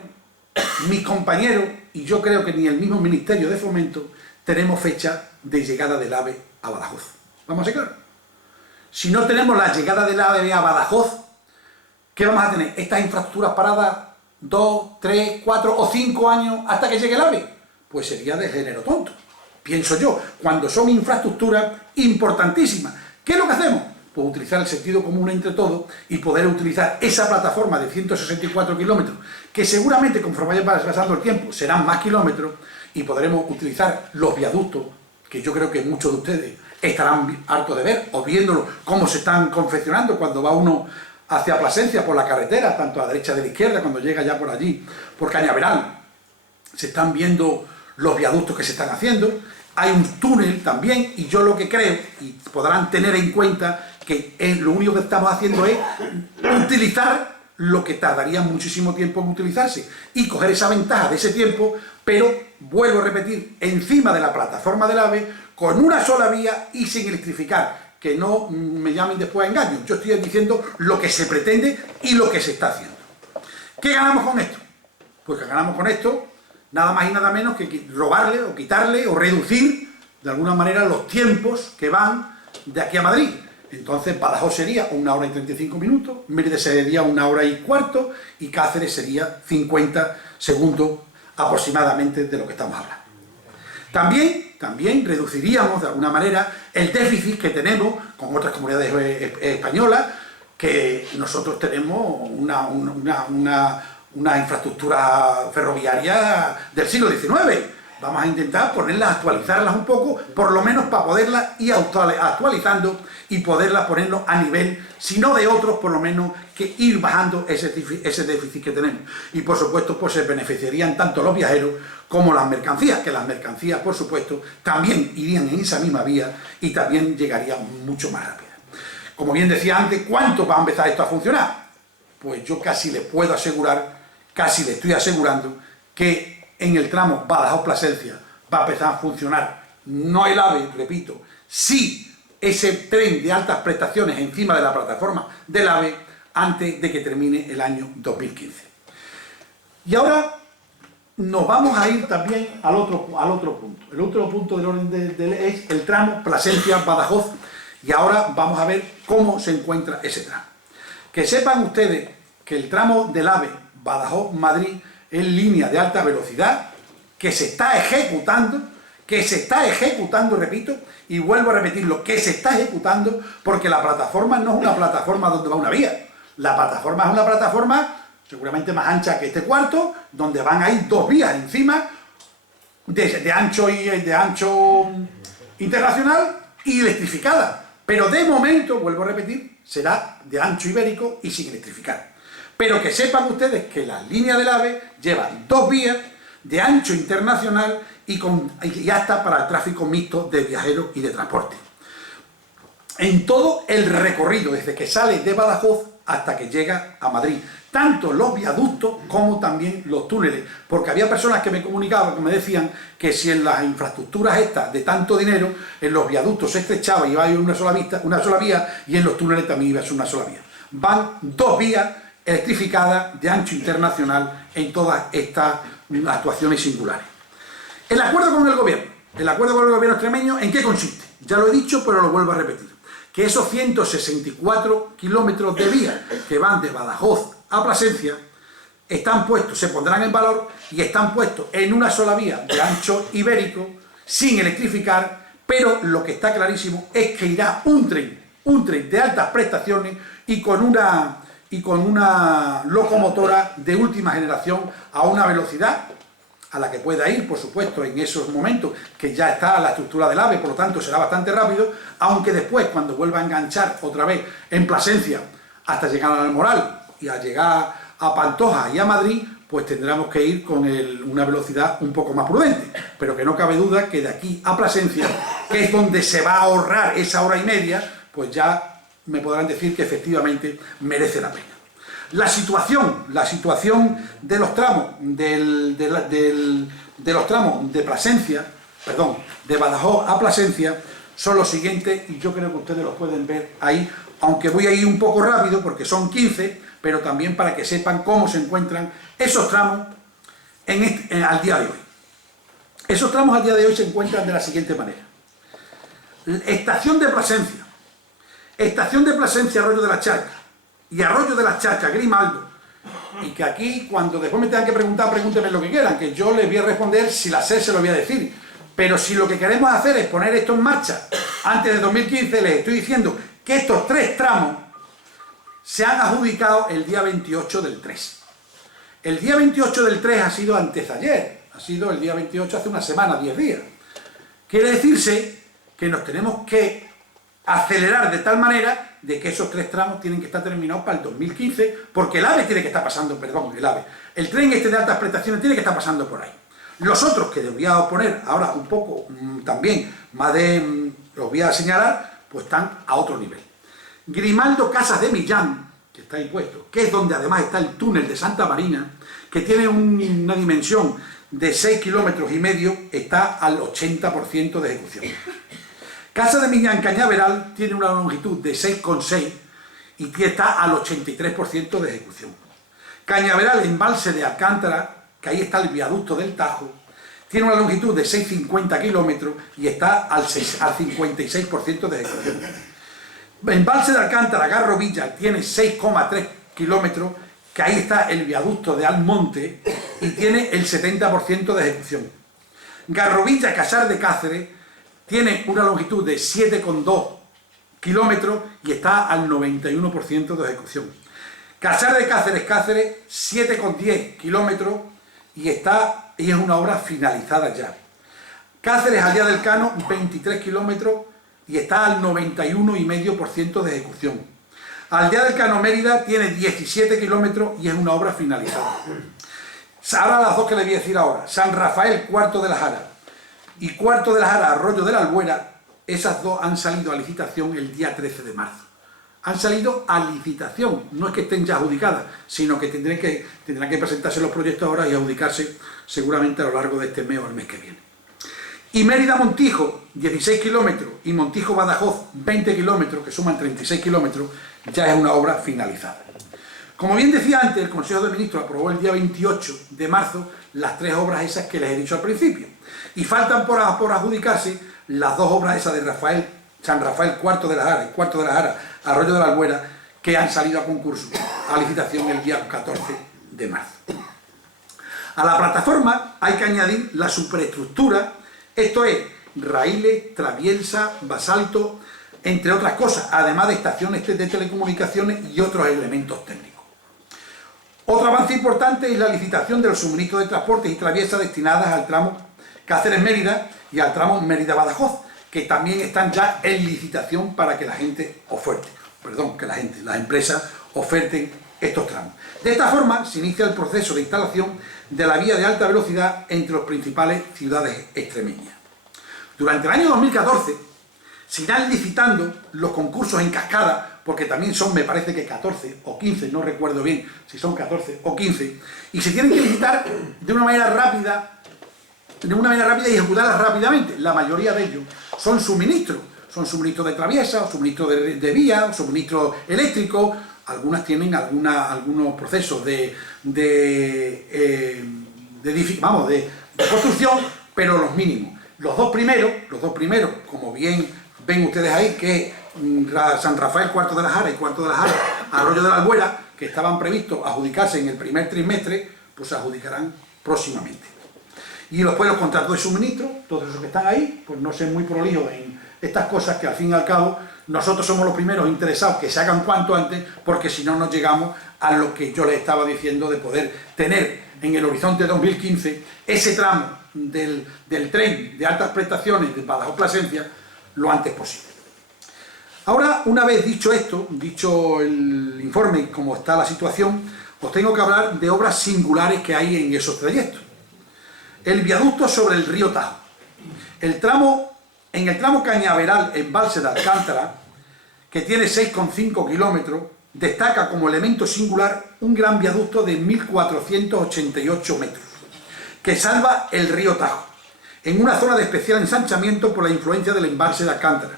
mis compañeros, y yo creo que ni el mismo Ministerio de Fomento, tenemos fecha de llegada del AVE a Badajoz. Vamos a ser claros. Si no tenemos la llegada del AVE a Badajoz, ¿qué vamos a tener? Estas infraestructuras paradas 2, 3, 4 o 5 años hasta que llegue el AVE? Pues sería de género tonto, pienso yo, cuando son infraestructuras importantísimas. ¿Qué es lo que hacemos? Pues utilizar el sentido común entre todos y poder utilizar esa plataforma de 164 kilómetros, que seguramente conforme vaya pasando el tiempo serán más kilómetros, y podremos utilizar los viaductos, que yo creo que muchos de ustedes estarán hartos de ver, o viéndolo cómo se están confeccionando cuando va uno hacia Plasencia por la carretera, tanto a la derecha de la izquierda, cuando llega ya por allí, por Cañaveral, se están viendo los viaductos que se están haciendo. Hay un túnel también, y yo lo que creo, y podrán tener en cuenta, que lo único que estamos haciendo es utilizar lo que tardaría muchísimo tiempo en utilizarse, y coger esa ventaja de ese tiempo, pero, vuelvo a repetir, encima de la plataforma del AVE, con una sola vía y sin electrificar, que no me llamen después a engaño. Yo estoy diciendo lo que se pretende y lo que se está haciendo. ¿Qué ganamos con esto? Pues que ganamos con esto nada más y nada menos que robarle o quitarle o reducir de alguna manera los tiempos que van de aquí a Madrid. Entonces Badajoz sería 1 hora y 35 minutos, Mérida sería 1 hora y cuarto y Cáceres sería 50 segundos aproximadamente de lo que estamos hablando. También reduciríamos de alguna manera el déficit que tenemos con otras comunidades españolas, que nosotros tenemos una infraestructura ferroviaria del siglo XIX. Vamos a intentar ponerlas, actualizarlas un poco, por lo menos para poderlas ir actualizando y poderlas ponernos a nivel, si no de otros, por lo menos que ir bajando ese déficit que tenemos. Y por supuesto, pues se beneficiarían tanto los viajeros como las mercancías, que las mercancías, por supuesto, también irían en esa misma vía y también llegarían mucho más rápido. Como bien decía antes, ¿cuánto va a empezar esto a funcionar? Pues yo casi le puedo asegurar, casi le estoy asegurando, que en el tramo Badajoz-Plasencia va a empezar a funcionar, no el AVE, repito, sí ese tren de altas prestaciones encima de la plataforma del AVE antes de que termine el año 2015. Y ahora nos vamos a ir también al otro punto. El otro punto del orden es el tramo Plasencia-Badajoz, y ahora vamos a ver cómo se encuentra ese tramo. Que sepan ustedes que el tramo del AVE Badajoz-Madrid es línea de alta velocidad, que se está ejecutando, repito, y vuelvo a repetirlo, que se está ejecutando, porque la plataforma no es una plataforma donde va una vía. La plataforma es una plataforma seguramente más ancha que este cuarto, donde van a ir 2 vías encima, de ancho internacional y electrificada. Pero de momento, vuelvo a repetir, será de ancho ibérico y sin electrificar. Pero que sepan ustedes que las líneas del AVE llevan 2 vías de ancho internacional y hasta para el tráfico mixto de viajeros y de transporte. En todo el recorrido, desde que sale de Badajoz hasta que llega a Madrid. Tanto los viaductos como también los túneles. Porque había personas que me comunicaban, que me decían que si en las infraestructuras estas de tanto dinero, en los viaductos se estrechaba y iba a ir una sola vía, y en los túneles también iba a ser una sola vía. Van 2 vías electrificadas de ancho internacional en todas estas actuaciones singulares. El acuerdo con el gobierno extremeño, ¿en qué consiste? Ya lo he dicho, pero lo vuelvo a repetir. Que esos 164 kilómetros de vía que van de Badajoz a Plasencia están puestos, se pondrán en valor y están puestos en una sola vía de ancho ibérico, sin electrificar, pero lo que está clarísimo es que irá un tren de altas prestaciones y con una locomotora de última generación a una velocidad a la que pueda ir, por supuesto, en esos momentos que ya está la estructura del AVE, por lo tanto será bastante rápido, aunque después, cuando vuelva a enganchar otra vez en Plasencia hasta llegar al Moral y a llegar a Pantoja y a Madrid, pues tendremos que ir con una velocidad un poco más prudente, pero que no cabe duda que de aquí a Plasencia, que es donde se va a ahorrar esa hora y media, pues ya me podrán decir que efectivamente merece la pena. La situación de los tramos de Plasencia, perdón, de Badajoz a Plasencia, son los siguientes, y yo creo que ustedes los pueden ver ahí, aunque voy a ir un poco rápido porque son 15, pero también para que sepan cómo se encuentran esos tramos al día de hoy. Esos tramos al día de hoy se encuentran de la siguiente manera. Estación de Plasencia, Arroyo de la Charca y Arroyo de la Charca, Grimaldo y que aquí, cuando después me tengan que preguntar, pregúntenme lo que quieran, que yo les voy a responder, si la sé, se lo voy a decir. Pero si lo que queremos hacer es poner esto en marcha antes de 2015, les estoy diciendo que estos 3 tramos se han adjudicado el día 28 del 3. El día 28 del 3 ha sido antes de ayer, ha sido el día 28 hace una semana, 10 días. Quiere decirse que nos tenemos que acelerar de tal manera de que esos 3 tramos tienen que estar terminados para el 2015, porque el AVE tiene que estar pasando, perdón, el tren este de altas prestaciones tiene que estar pasando por ahí. Los otros que les voy a poner ahora un poco también más de, los voy a señalar, pues están a otro nivel. Grimaldo Casas de Millán, que está ahí puesto, que es donde además está el túnel de Santa Marina, que tiene una dimensión de 6,5 kilómetros, está al 80% de ejecución. Casa de Millán Cañaveral tiene una longitud de 6,6 y está al 83% de ejecución. Cañaveral, embalse de Alcántara, que ahí está el viaducto del Tajo, tiene una longitud de 6,50 kilómetros y está al 56% de ejecución. Embalse de Alcántara, Garrovilla, tiene 6,3 kilómetros, que ahí está el viaducto de Almonte y tiene el 70% de ejecución. Garrovilla, Casar de Cáceres, tiene una longitud de 7,2 kilómetros y está al 91% de ejecución. Casar de Cáceres, 7,10 kilómetros y es una obra finalizada ya. Cáceres, Aldea del Cano, 23 kilómetros y está al 91,5% de ejecución. Aldea del Cano, Mérida, tiene 17 kilómetros y es una obra finalizada. Ahora las dos que les voy a decir ahora. San Rafael, Cuarto de la Jara y Cuarto de la Jara, Arroyo de la Albuera, esas dos han salido a licitación el día 13 de marzo. Han salido a licitación, no es que estén ya adjudicadas, sino que tendrán que presentarse los proyectos ahora y adjudicarse seguramente a lo largo de este mes o el mes que viene. Y Mérida-Montijo, 16 kilómetros, y Montijo-Badajoz, 20 kilómetros, que suman 36 kilómetros, ya es una obra finalizada. Como bien decía antes, el Consejo de Ministros aprobó el día 28 de marzo las 3 obras esas que les he dicho al principio. Y faltan por adjudicarse las 2 obras esas de San Rafael, Cuarto de la Jara y Cuarto de la Jara, Arroyo de la Albuera, que han salido a concurso, a licitación el día 14 de marzo. A la plataforma hay que añadir la superestructura, esto es, raíles, traviesa, basalto, entre otras cosas, además de estaciones de telecomunicaciones y otros elementos técnicos. Otro avance importante es la licitación de los suministros de transportes y traviesas destinadas al tramo Cáceres-Mérida y al tramo Mérida-Badajoz, que también están ya en licitación para que las empresas oferten estos tramos. De esta forma se inicia el proceso de instalación de la vía de alta velocidad entre las principales ciudades extremeñas. Durante el año 2014 se irán licitando los concursos en cascada, porque también son, me parece que 14 o 15, no recuerdo bien si son 14 o 15, y se tienen que licitar de una manera rápida y ejecutarlas rápidamente. La mayoría de ellos son suministros de traviesa, suministros de vía, suministros eléctricos, algunas tienen algunos procesos de construcción, pero los mínimos. Los dos primeros, como bien ven ustedes ahí, que es San Rafael, Cuarto de la Jara y Cuarto de la Jara, Arroyo de la Albuera, que estaban previstos adjudicarse en el primer trimestre, pues se adjudicarán próximamente. Y después los contratos de suministro, todos esos que están ahí, pues no sé muy prolijo en estas cosas que al fin y al cabo nosotros somos los primeros interesados que se hagan cuanto antes, porque si no nos llegamos a lo que yo les estaba diciendo de poder tener en el horizonte de 2015 ese tramo del tren de altas prestaciones de Badajoz-Plasencia lo antes posible. Ahora, una vez dicho esto, dicho el informe, cómo está la situación, os tengo que hablar de obras singulares que hay en esos trayectos. El viaducto sobre el río Tajo. En el tramo Cañaveral, embalse de Alcántara, que tiene 6,5 kilómetros, destaca como elemento singular un gran viaducto de 1.488 metros, que salva el río Tajo, en una zona de especial ensanchamiento por la influencia del embalse de Alcántara,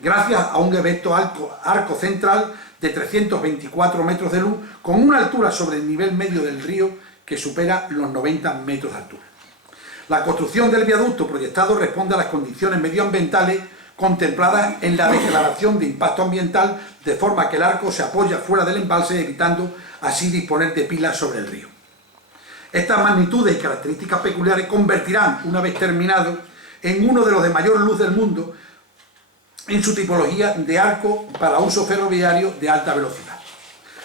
gracias a un esbelto arco central de 324 metros de luz, con una altura sobre el nivel medio del río que supera los 90 metros de altura. La construcción del viaducto proyectado responde a las condiciones medioambientales contempladas en la Declaración de Impacto Ambiental de forma que el arco se apoya fuera del embalse, evitando así disponer de pilas sobre el río. Estas magnitudes y características peculiares convertirán, una vez terminado, en uno de los de mayor luz del mundo en su tipología de arco para uso ferroviario de alta velocidad.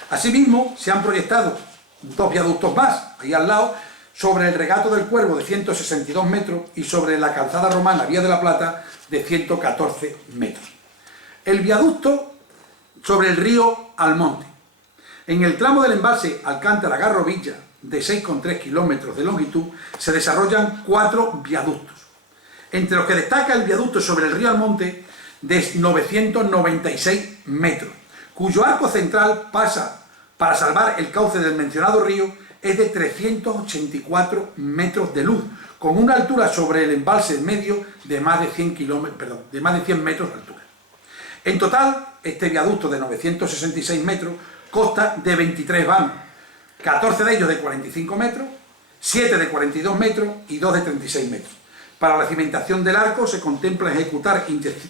Asimismo, se han proyectado 2 viaductos más, ahí al lado, sobre el Regato del Cuervo de 162 metros y sobre la calzada romana Vía de la Plata de 114 metros. El viaducto sobre el río Almonte. En el tramo del embalse Alcántara-Garrovilla, de 6,3 kilómetros de longitud, se desarrollan 4 viaductos, entre los que destaca el viaducto sobre el río Almonte de 996 metros, cuyo arco central pasa para salvar el cauce del mencionado río es de 384 metros de luz, con una altura sobre el embalse medio de más de 100 metros de altura. En total, este viaducto de 966 metros consta de 23 vanos, 14 de ellos de 45 metros, 7 de 42 metros y 2 de 36 metros. Para la cimentación del arco se contempla ejecutar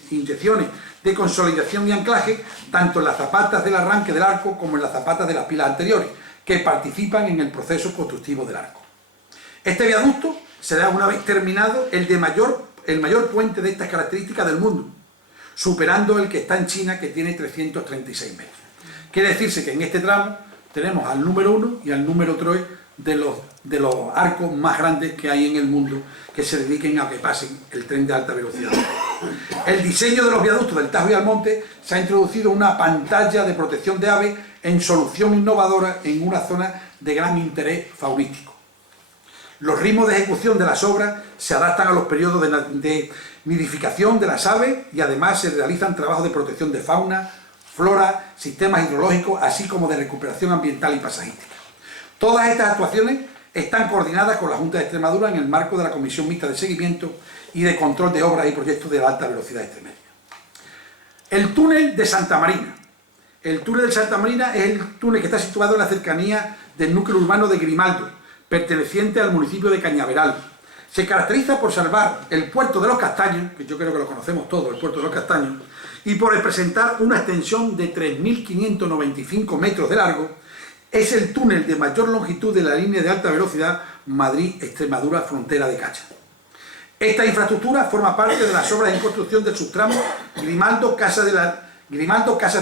inyecciones de consolidación y anclaje tanto en las zapatas del arranque del arco como en las zapatas de las pilas anteriores, que participan en el proceso constructivo del arco. Este viaducto será, una vez terminado, el mayor puente de estas características del mundo, superando el que está en China, que tiene 336 metros. Quiere decirse que en este tramo tenemos al número 1 y al número 3 de los arcos más grandes que hay en el mundo que se dediquen a que pasen el tren de alta velocidad. El diseño de los viaductos del Tajo y Almonte se ha introducido una pantalla de protección de aves en solución innovadora en una zona de gran interés faunístico. Los ritmos de ejecución de las obras se adaptan a los periodos de nidificación de las aves y además se realizan trabajos de protección de fauna, flora, sistemas hidrológicos, así como de recuperación ambiental y paisajística. Todas estas actuaciones están coordinadas con la Junta de Extremadura en el marco de la Comisión Mixta de Seguimiento y de Control de Obras y Proyectos de Alta Velocidad Extremeña. El túnel de Santa Marina. El túnel de Santa Marina es el túnel que está situado en la cercanía del núcleo urbano de Grimaldo, perteneciente al municipio de Cañaveral. Se caracteriza por salvar el puerto de los Castaños, que yo creo que lo conocemos todos, el puerto de los Castaños, y por representar una extensión de 3.595 metros de largo. Es el túnel de mayor longitud de la línea de alta velocidad Madrid-Extremadura, frontera de Cacha. Esta infraestructura forma parte de las obras en construcción del subtramo Grimaldo-Casas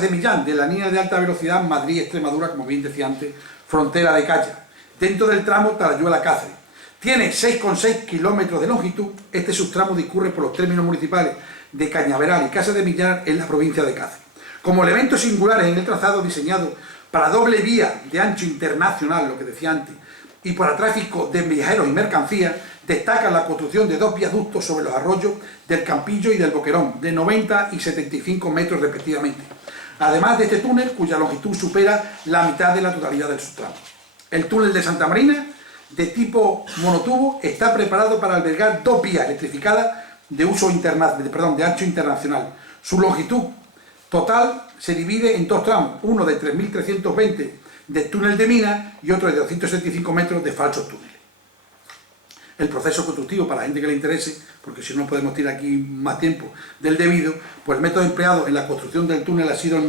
de Millán, de la línea de alta velocidad Madrid-Extremadura, como bien decía antes, frontera de Cacha, dentro del tramo Talayuela-Cáceres. Tiene 6,6 kilómetros de longitud. Este subtramo discurre por los términos municipales de Cañaveral y Casas de Millán en la provincia de Cáceres. Como elementos singulares en el trazado diseñado para doble vía de ancho internacional, lo que decía antes, y para tráfico de viajeros y mercancías, destaca la construcción de 2 viaductos sobre los arroyos del Campillo y del Boquerón, de 90 y 75 metros respectivamente, además de este túnel cuya longitud supera la mitad de la totalidad del subtramo. El túnel de Santa Marina, de tipo monotubo, está preparado para albergar 2 vías electrificadas de ancho internacional. Su longitud total se divide en 2 tramos, uno de 3.320 de túnel de mina y otro de 275 metros de falsos túneles. El proceso constructivo, para la gente que le interese, porque si no podemos tirar aquí más tiempo del debido, pues el método empleado en la construcción del túnel ha sido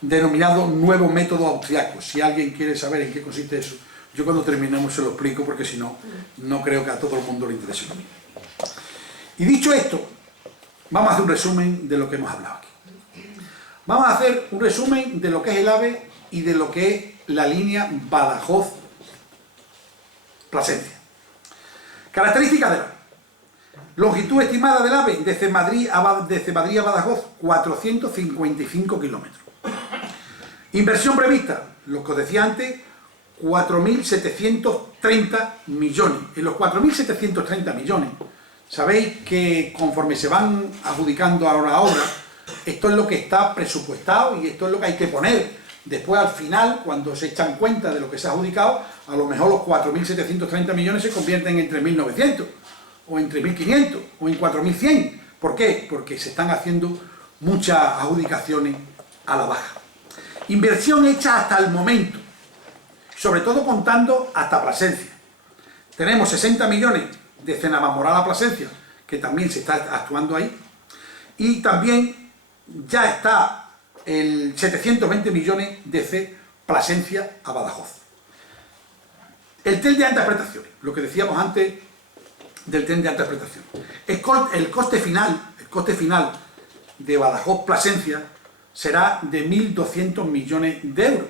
denominado nuevo método austriaco. Si alguien quiere saber en qué consiste eso, yo cuando terminemos se lo explico, porque si no, no creo que a todo el mundo le interese lo mismo. Y dicho esto, vamos a hacer un resumen de lo que hemos hablado aquí. Vamos a hacer un resumen de lo que es el AVE y de lo que es la línea Badajoz-Plasencia. Características del AVE. Longitud estimada del AVE desde Madrid a Badajoz, 455 kilómetros. Inversión prevista, lo que os decía antes, 4.730 millones. En los 4.730 millones, sabéis que conforme se van adjudicando ahora esto es lo que está presupuestado y esto es lo que hay que poner. Después, al final, cuando se echan cuenta de lo que se ha adjudicado, a lo mejor los 4.730 millones se convierten en 3.900, o en 3.500, o en 4.100. ¿Por qué? Porque se están haciendo muchas adjudicaciones a la baja. Inversión hecha hasta el momento, sobre todo contando hasta Plasencia. Tenemos 60 millones de Cenamamoral a Plasencia, que también se está actuando ahí, y también ya está el 720 millones de Plasencia a Badajoz. El tren de altas prestaciones, lo que decíamos antes del tren de altas prestaciones. El coste final de Badajoz-Plasencia será de 1.200 millones de euros.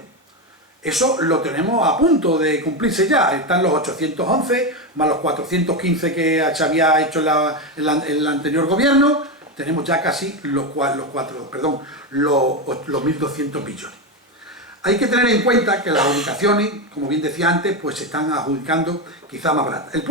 Eso lo tenemos a punto de cumplirse ya. Están los 811 más los 415 que se había hecho el anterior gobierno. Tenemos ya casi los 1.200 millones. Hay que tener en cuenta que las ubicaciones, como bien decía antes, pues se están adjudicando quizá más baratas. La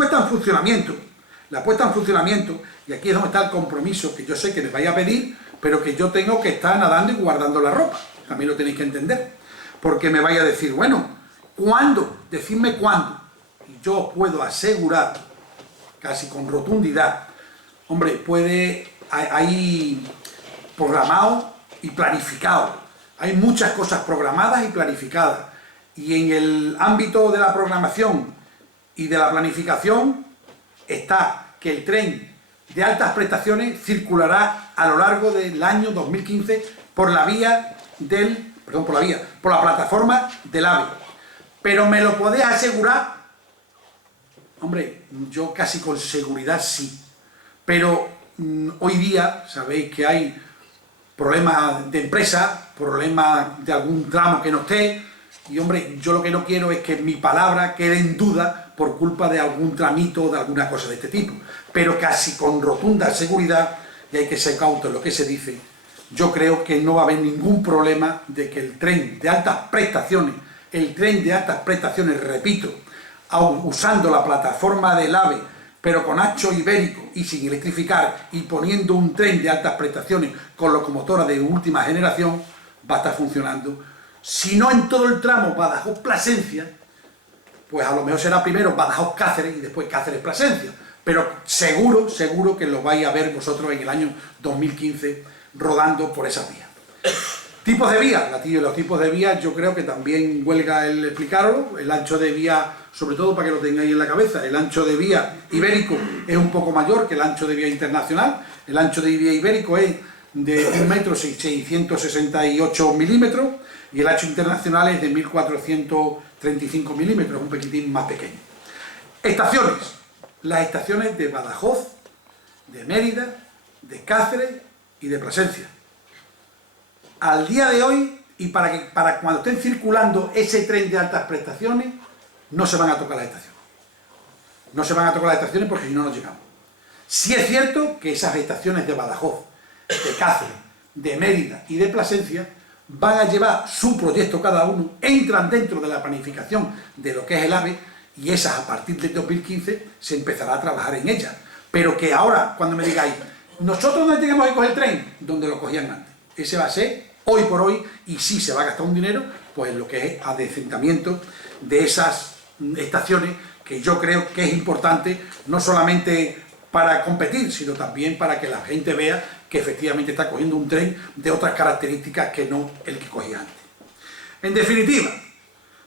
puesta en funcionamiento, y aquí es donde está el compromiso que yo sé que les vais a pedir, pero que yo tengo que estar nadando y guardando la ropa. También lo tenéis que entender. Porque me vais a decir, bueno, ¿cuándo? Decidme cuándo. Y yo os puedo asegurar, casi con rotundidad, hombre, hay programado y planificado. Hay muchas cosas programadas y planificadas. Y en el ámbito de la programación y de la planificación está que el tren de altas prestaciones circulará a lo largo del año 2015 por la plataforma del AVE. Pero ¿me lo podéis asegurar? Hombre, yo casi con seguridad sí. Pero hoy día sabéis que hay problemas de empresa, problemas de algún tramo que no esté, y hombre, yo lo que no quiero es que mi palabra quede en duda por culpa de algún tramito o de alguna cosa de este tipo. Pero casi con rotunda seguridad, y hay que ser cauto en lo que se dice, yo creo que no va a haber ningún problema de que el tren de altas prestaciones, repito, usando la plataforma del AVE, pero con ancho ibérico y sin electrificar, y poniendo un tren de altas prestaciones con locomotora de última generación, va a estar funcionando. Si no en todo el tramo Badajoz-Plasencia, pues a lo mejor será primero Badajoz-Cáceres y después Cáceres-Plasencia. Pero seguro que lo vais a ver vosotros en el año 2015 rodando por esas vías. Tipos de vías, los tipos de vías yo creo que también huelga el explicarlo. El ancho de vía, sobre todo para que lo tengáis en la cabeza, el ancho de vía ibérico es un poco mayor que el ancho de vía internacional. El ancho de vía ibérico es de 1,668 m y el ancho internacional es de 1.435 milímetros, un poquitín más pequeño. Estaciones. Las estaciones de Badajoz, de Mérida, de Cáceres y de Plasencia. Al día de hoy, y para cuando estén circulando ese tren de altas prestaciones, no se van a tocar las estaciones. No se van a tocar las estaciones porque si no, no llegamos. Sí es cierto que esas estaciones de Badajoz, de Cáceres, de Mérida y de Plasencia van a llevar su proyecto cada uno, entran dentro de la planificación de lo que es el AVE, y esas a partir del 2015 se empezará a trabajar en ellas. Pero que ahora, cuando me digáis, nosotros ¿dónde tenemos que coger el tren? Donde lo cogían antes. Ese va a ser hoy por hoy, y si se va a gastar un dinero, pues en lo que es adecentamiento de esas estaciones, que yo creo que es importante, no solamente para competir, sino también para que la gente vea que efectivamente está cogiendo un tren de otras características que no el que cogía antes. En definitiva,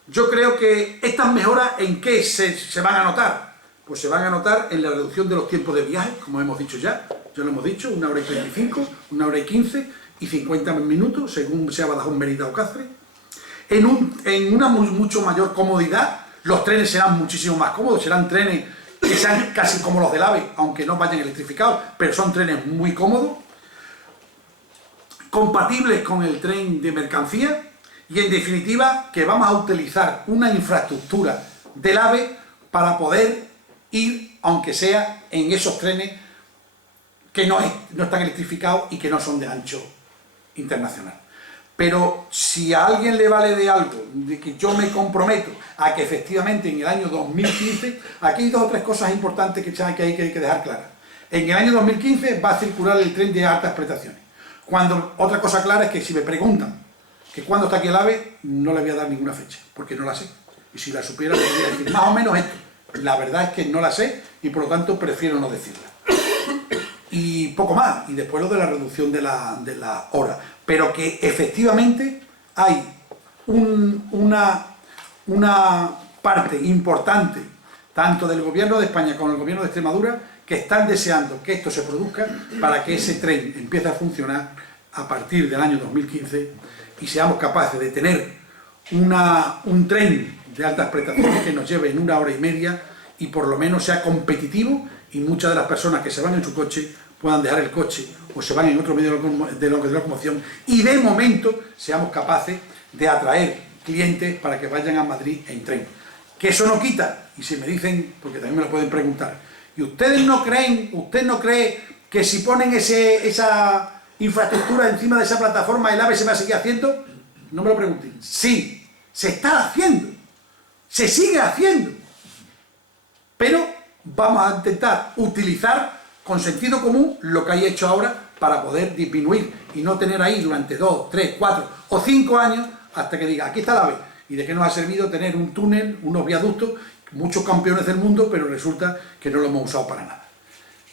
yo creo que estas mejoras, ¿en qué se van a notar? Pues se van a notar en la reducción de los tiempos de viaje, como hemos dicho ya lo hemos dicho, 1 hora y 35, 1 hora y 15 y 50 minutos, según sea Badajoz, Mérida o Cáceres. En una mucho mayor comodidad, los trenes serán muchísimo más cómodos, serán trenes que sean casi como los del AVE, aunque no vayan electrificados, pero son trenes muy cómodos, compatibles con el tren de mercancía, y en definitiva que vamos a utilizar una infraestructura del AVE para poder ir, aunque sea en esos trenes que no están electrificados y que no son de ancho internacional. Pero si a alguien le vale de algo, de que yo me comprometo a que efectivamente en el año 2015, aquí hay 2 o 3 cosas importantes que hay que dejar claras. En el año 2015 va a circular el tren de altas prestaciones. Otra cosa clara es que si me preguntan que cuándo está aquí el AVE, no le voy a dar ninguna fecha, porque no la sé. Y si la supiera, podría decir más o menos esto. La verdad es que no la sé y por lo tanto prefiero no decirla. Y poco más, y después lo de la reducción de la hora. Pero que efectivamente hay una parte importante, tanto del gobierno de España como del gobierno de Extremadura, que están deseando que esto se produzca para que ese tren empiece a funcionar a partir del año 2015 y seamos capaces de tener un tren de altas prestaciones que nos lleve en 1 hora y media y por lo menos sea competitivo y muchas de las personas que se van en su coche puedan dejar el coche o se van en otro medio de locomoción y de momento seamos capaces de atraer clientes para que vayan a Madrid en tren. Que eso no quita, y si me dicen, porque también me lo pueden preguntar, ¿y ustedes no creen, usted no cree que si ponen esa infraestructura encima de esa plataforma el AVE se va a seguir haciendo? No me lo pregunten. Sí, se está haciendo, se sigue haciendo, pero vamos a intentar utilizar con sentido común lo que hay hecho ahora para poder disminuir y no tener ahí durante 2, 3, 4 o 5 años hasta que diga, aquí está el AVE. ¿Y de qué nos ha servido tener un túnel, unos viaductos, muchos campeones del mundo, pero resulta que no lo hemos usado para nada?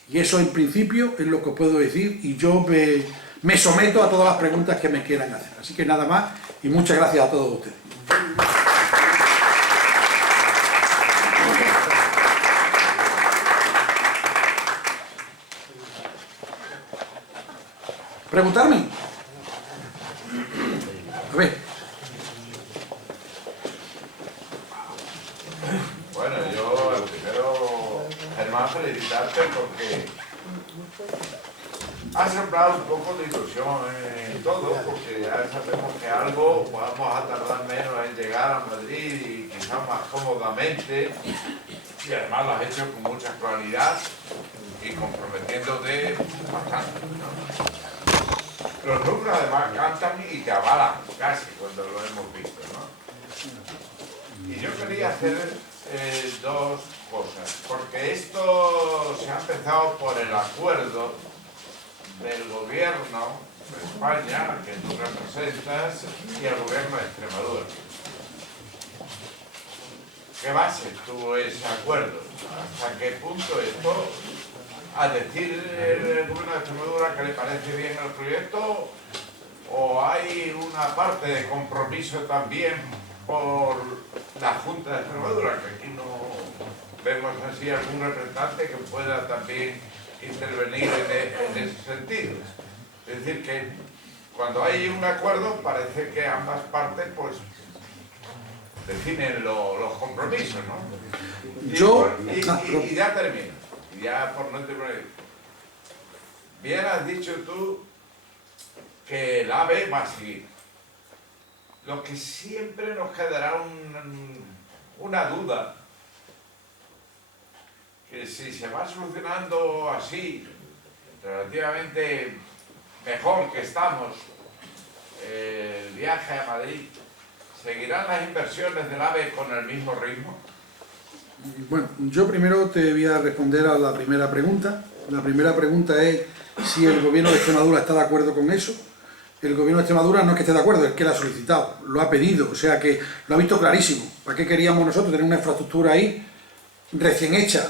Y eso en principio es lo que puedo decir y yo me someto a todas las preguntas que me quieran hacer. Así que nada más y muchas gracias a todos ustedes. ¿Preguntarme? A ver. Bueno, yo primero, Germán, felicitarte porque has sembrado un poco de ilusión en todo, porque ya sabemos que algo vamos a tardar menos en llegar a Madrid y quizás más cómodamente, y además lo has hecho con mucha claridad y comprometiéndote bastante, ¿no? Los números además cantan y te avalan casi cuando lo hemos visto, ¿no? Y yo quería hacer dos cosas, porque esto se ha empezado por el acuerdo del gobierno de España, que tú representas, y el gobierno de Extremadura. ¿Qué bases tuvo ese acuerdo? ¿Hasta qué punto esto, a decir el gobierno de Extremadura que le parece bien el proyecto, o hay una parte de compromiso también por la Junta de Extremadura, que aquí no vemos así algún representante que pueda también intervenir en ese sentido? Es decir, que cuando hay un acuerdo parece que ambas partes pues definen los compromisos, ¿no? Y ya termino, y ya por no intervenir. Bien has dicho tú que el AVE va a seguir. Lo que siempre nos quedará una duda, que si se va solucionando así, relativamente mejor que estamos, el viaje a Madrid, ¿seguirán las inversiones del AVE con el mismo ritmo? Bueno, yo primero te voy a responder a la primera pregunta. La primera pregunta es si el gobierno de Extremadura está de acuerdo con eso. El gobierno de Extremadura no es que esté de acuerdo, es que lo ha solicitado, lo ha pedido, o sea que lo ha visto clarísimo. ¿Para qué queríamos nosotros tener una infraestructura ahí recién hecha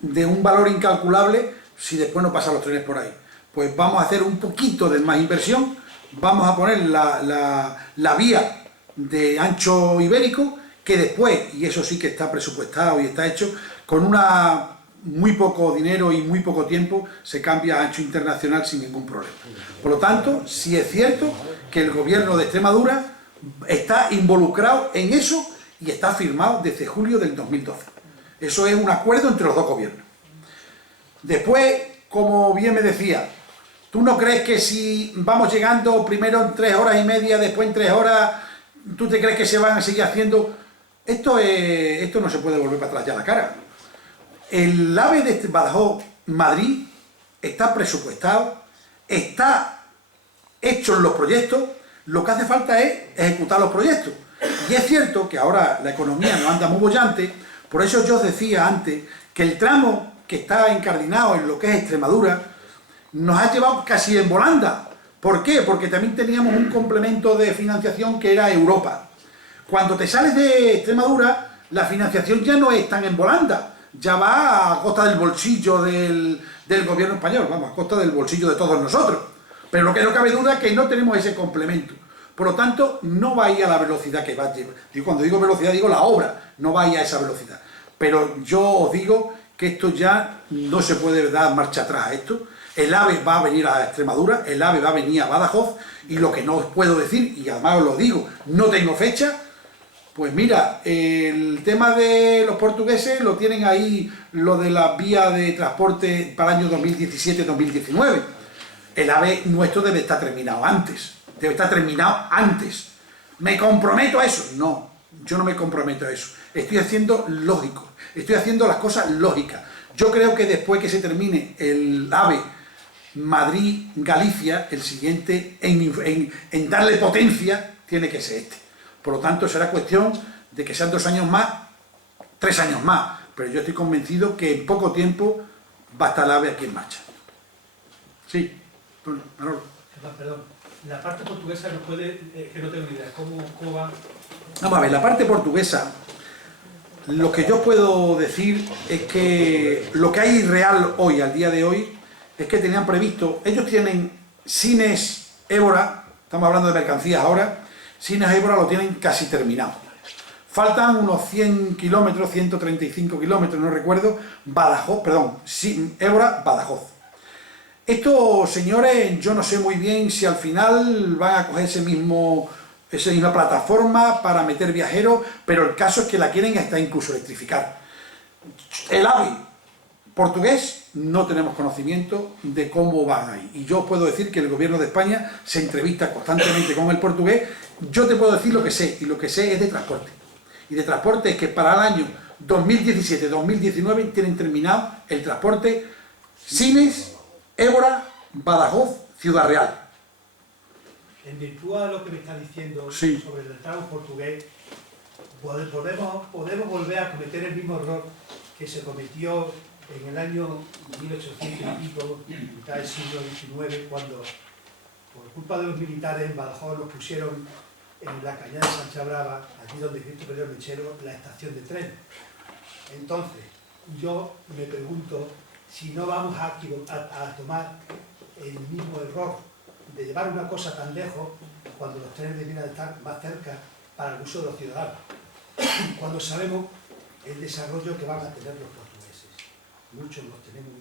de un valor incalculable si después no pasan los trenes por ahí? Pues vamos a hacer un poquito de más inversión, vamos a poner la vía de ancho ibérico, que después, y eso sí que está presupuestado y está hecho, con muy poco dinero y muy poco tiempo se cambia a ancho internacional sin ningún problema. Por lo tanto, sí es cierto que el gobierno de Extremadura está involucrado en eso y está firmado desde julio del 2012. Eso es un acuerdo entre los dos gobiernos. Después, como bien me decía, ¿tú no crees que si vamos llegando primero en 3 horas y media, después en 3 horas, tú te crees que se van a seguir haciendo? Esto no se puede volver para atrás ya la cara. El AVE de Badajoz-Madrid está presupuestado, está hecho en los proyectos, lo que hace falta es ejecutar los proyectos. Y es cierto que ahora la economía no anda muy bollante, por eso yo os decía antes que el tramo que está encardinado en lo que es Extremadura nos ha llevado casi en volanda. ¿Por qué? Porque también teníamos un complemento de financiación que era Europa. Cuando te sales de Extremadura, la financiación ya no es tan en volanda, ya va a costa del bolsillo del gobierno español, vamos, a costa del bolsillo de todos nosotros. Pero lo que no cabe duda es que no tenemos ese complemento. Por lo tanto, no va a ir a la velocidad que va a llevar. Y cuando digo velocidad, digo la obra, no va a ir a esa velocidad. Pero yo os digo que esto ya no se puede dar marcha atrás a esto. El AVE va a venir a Extremadura, el AVE va a venir a Badajoz, y lo que no os puedo decir, y además os lo digo, no tengo fecha, pues mira, el tema de los portugueses lo tienen ahí, lo de la vía de transporte para el año 2017-2019. El AVE nuestro debe estar terminado antes, ¿Me comprometo a eso? No, yo no me comprometo a eso. Estoy haciendo lógico, estoy haciendo las cosas lógicas. Yo creo que después que se termine el AVE Madrid-Galicia, el siguiente en darle potencia tiene que ser este. Por lo tanto, será cuestión de que sean 2 años más, 3 años más. Pero yo estoy convencido que en poco tiempo va a estar el AVE aquí en marcha. Sí, Manolo. Perdón, la parte portuguesa no puede, que no tengo ni idea, ¿cómo va? Vamos a ver, la parte portuguesa, lo que yo puedo decir es que lo que hay real hoy, al día de hoy, es que tenían previsto, ellos tienen Sines Évora, estamos hablando de mercancías ahora, Sines Évora lo tienen casi terminado. Faltan unos 100 kilómetros, 135 kilómetros, no recuerdo, Badajoz, perdón, Évora, Badajoz. Estos señores, yo no sé muy bien si al final van a coger esa misma plataforma para meter viajeros, pero el caso es que la quieren hasta incluso electrificar. El AVE portugués no tenemos conocimiento de cómo van ahí. Y yo puedo decir que el gobierno de España se entrevista constantemente con el portugués. Yo te puedo decir lo que sé, y lo que sé es de transporte. Y de transporte es que para el año 2017-2019 tienen terminado el transporte Sines, Évora, Badajoz, Ciudad Real. En virtud de lo que me está diciendo Sí. sobre el tramo portugués, podemos volver a cometer el mismo error que se cometió en el año 1800 y pico, mitad del siglo XIX, cuando por culpa de los militares en Badajoz nos pusieron en la cañada de Sancha Brava, allí donde Cristo Pérez Mechero, la estación de tren. Entonces, yo me pregunto si no vamos a tomar el mismo error de llevar una cosa tan lejos cuando los trenes deberían estar más cerca para el uso de los ciudadanos, cuando sabemos el desarrollo que van a tener los portugueses. Muchos los tenemos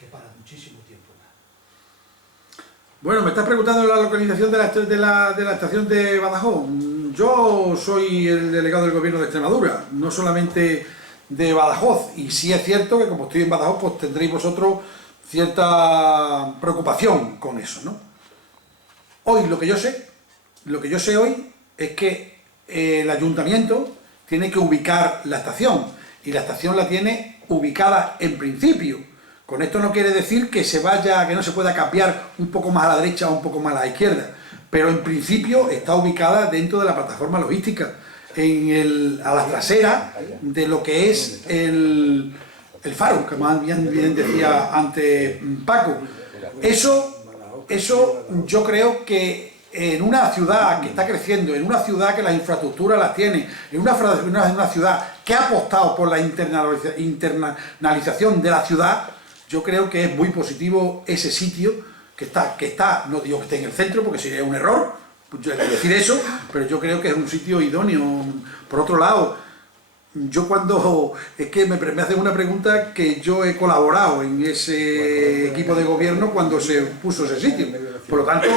que para muchísimo tiempo más. Bueno, me estás preguntando la localización de la estación de Badajoz. Yo soy el delegado del gobierno de Extremadura, no solamente de Badajoz, y sí es cierto que como estoy en Badajoz, pues tendréis vosotros cierta preocupación con eso, ¿no? Hoy lo que yo sé hoy es que el ayuntamiento tiene que ubicar la estación, y la estación la tiene ubicada en principio. Con esto no quiere decir que que no se pueda cambiar un poco más a la derecha o un poco más a la izquierda, pero en principio está ubicada dentro de la plataforma logística, a la trasera de lo que es el faro, que más bien decía antes Paco. Eso yo creo que en una ciudad que está creciendo, en una ciudad que las infraestructuras las tiene, en una ciudad que ha apostado por la internalización de la ciudad, yo creo que es muy positivo ese sitio que está, no digo que esté en el centro porque sería un error decir eso, pero yo creo que es un sitio idóneo. Por otro lado, es que me hacen una pregunta, que yo he colaborado en ese equipo de gobierno cuando se puso ese sitio, por lo tanto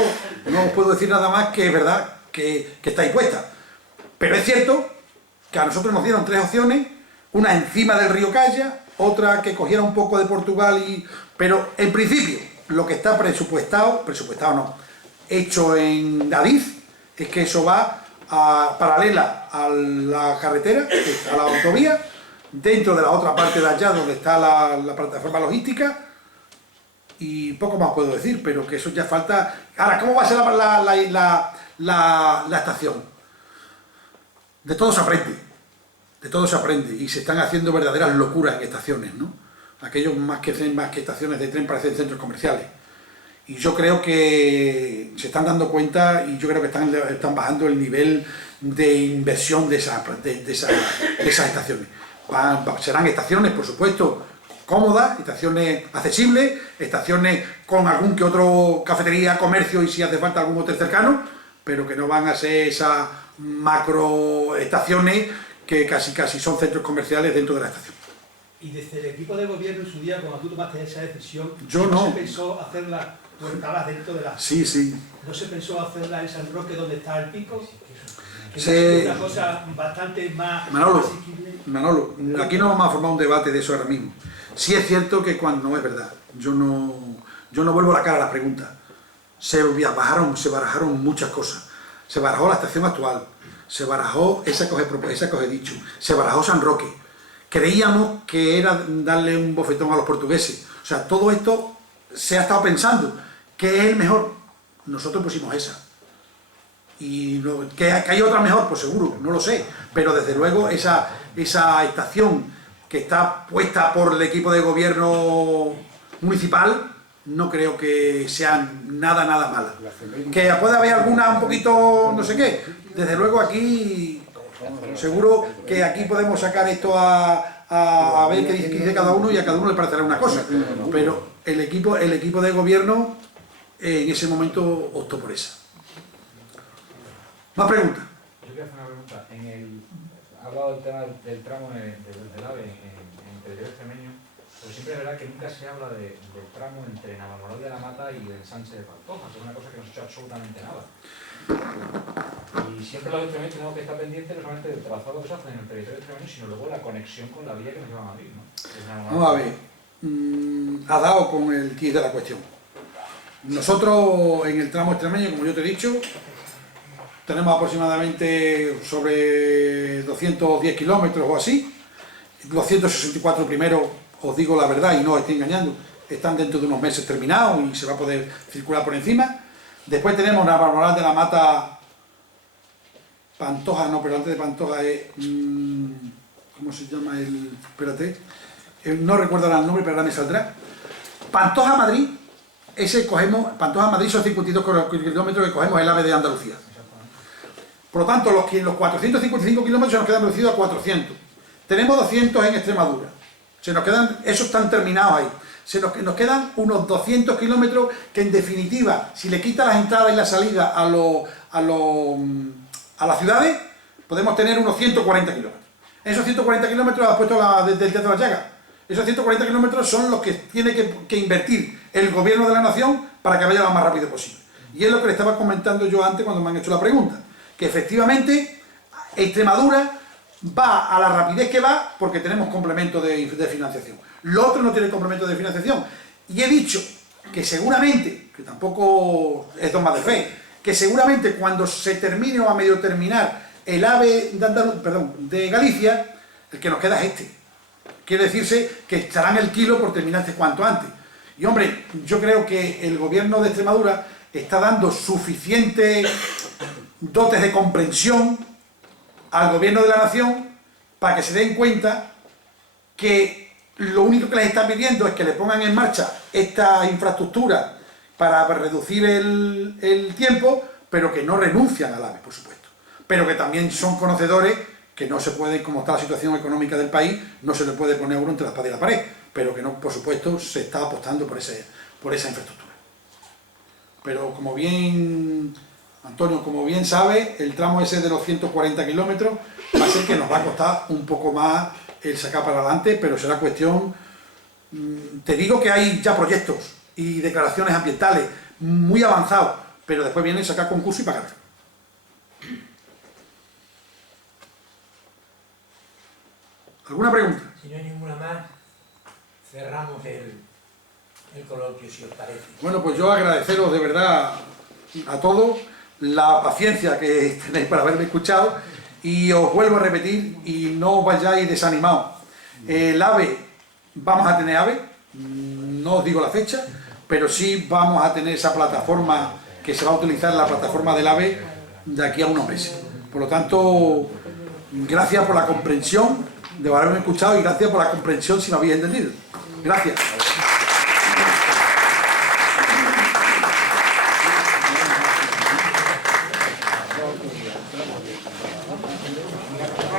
no os puedo decir nada más que es verdad que está ahí puesta, pero es cierto que a nosotros nos dieron 3 opciones, una encima del río Calla, otra que cogiera un poco de Portugal, pero en principio lo que está presupuestado no, hecho en Adif, es que eso va paralela a la carretera, a la autovía, dentro de la otra parte de allá donde está la plataforma logística, y poco más puedo decir, pero que eso ya falta. Ahora, ¿cómo va a ser la estación? De todo se aprende, y se están haciendo verdaderas locuras en estaciones, ¿no? Aquellos más que estaciones de tren parecen centros comerciales. Y yo creo que se están dando cuenta, y yo creo que están bajando el nivel de inversión de esas estaciones. Serán estaciones, por supuesto, cómodas, estaciones accesibles, estaciones con algún que otro cafetería, comercio y si hace falta algún hotel cercano, pero que no van a ser esas macro estaciones que casi son centros comerciales dentro de la estación. Y desde el equipo de gobierno en su día, cuando tú tomaste esa decisión, Yo no. se pensó hacerla, tú estabas dentro de la... Sí, sí. ¿No se pensó hacerla en San Roque donde está el pico? Que Se- es una cosa bastante más Manolo, asequible. Manolo, aquí no vamos a formar un debate de eso ahora mismo. Sí es cierto que cuando no es verdad, yo no vuelvo la cara a las preguntas. Se barajaron muchas cosas. Se barajó la estación actual, se barajó esa coge dicho, se barajó San Roque. Creíamos que era darle un bofetón a los portugueses. O sea, todo esto se ha estado pensando. ¿Qué es el mejor? Nosotros pusimos esa. Y que hay otra mejor, pues seguro, no lo sé. Pero desde luego esa estación que está puesta por el equipo de gobierno municipal, no creo que sea nada mala. Que puede haber alguna un poquito no sé qué. Desde luego aquí, seguro que aquí podemos sacar esto a ver qué dice cada uno y a cada uno le parecerá una cosa. Pero el equipo de gobierno en ese momento optó por esa. ¿Más preguntas? Yo quería hacer una pregunta. Ha hablado del tema del tramo del AVE en territorio extremeño, pero siempre es verdad que nunca se habla del tramo entre Navalmoral de la Mata y el Sánchez de Pantoja, que es una cosa que no se ha hecho absolutamente nada. Y siempre los extremeños tenemos que estar pendientes no solamente del trazado que se hace en el territorio extremeño, sino luego la conexión con la vía que nos lleva a Madrid, ¿no? Vamos a ver. Ha dado con el kit de la cuestión. Nosotros en el tramo extremeño, como yo te he dicho, tenemos aproximadamente sobre 210 kilómetros o así. Los 164 primeros, os digo la verdad y no os estoy engañando, están dentro de unos meses terminados y se va a poder circular por encima. Después tenemos Navalmoral de la Mata, Pantoja, no, pero antes de Pantoja es... ¿cómo se llama el...? Espérate. No recuerdo ahora el nombre, pero ahora me saldrá. Pantoja Madrid, Pantoja Madrid son 52 kilómetros que cogemos el AVE de Andalucía. Por lo tanto, los 455 kilómetros se nos quedan reducidos a 400. Tenemos 200 en Extremadura. Esos están terminados ahí. Nos quedan unos 200 kilómetros que, en definitiva, si le quitas las entradas y la salida a las ciudades, podemos tener unos 140 kilómetros. Esos 140 kilómetros has puesto desde el dedo de la llaga. Esos 140 kilómetros son los que tiene que invertir el gobierno de la nación para que vaya lo más rápido posible. Y es lo que le estaba comentando yo antes cuando me han hecho la pregunta. Que efectivamente Extremadura va a la rapidez que va porque tenemos complemento de financiación. Lo otro no tiene complemento de financiación. Y he dicho que seguramente, que tampoco es dogma de fe, que seguramente cuando se termine o a medio terminar el AVE de Galicia, el que nos queda es este. Quiere decirse que estarán el kilo por terminarse cuanto antes. Y hombre, yo creo que el gobierno de Extremadura está dando suficiente dotes de comprensión al gobierno de la nación para que se den cuenta que lo único que les está pidiendo es que le pongan en marcha esta infraestructura para reducir el tiempo, pero que no renuncian al AVE, por supuesto. Pero que también son conocedores que no se puede, como está la situación económica del país, no se le puede poner uno entre la espada y la pared, pero que no, por supuesto, se está apostando por esa infraestructura. Pero como bien... Antonio, como bien sabe, el tramo ese de los 140 kilómetros va a ser que nos va a costar un poco más el sacar para adelante, pero será cuestión... Te digo que hay ya proyectos y declaraciones ambientales muy avanzados, pero después viene sacar concurso y pagar. ¿Alguna pregunta? Si no hay ninguna más, cerramos el coloquio, si os parece. Bueno, pues yo agradeceros de verdad a todos la paciencia que tenéis para haberme escuchado y os vuelvo a repetir y no os vayáis desanimados. El AVE, vamos a tener AVE, no os digo la fecha, pero sí vamos a tener esa plataforma que se va a utilizar, la plataforma del AVE, de aquí a unos meses. Por lo tanto, gracias por la comprensión de haberme escuchado y gracias por la comprensión si me habéis entendido. Gracias.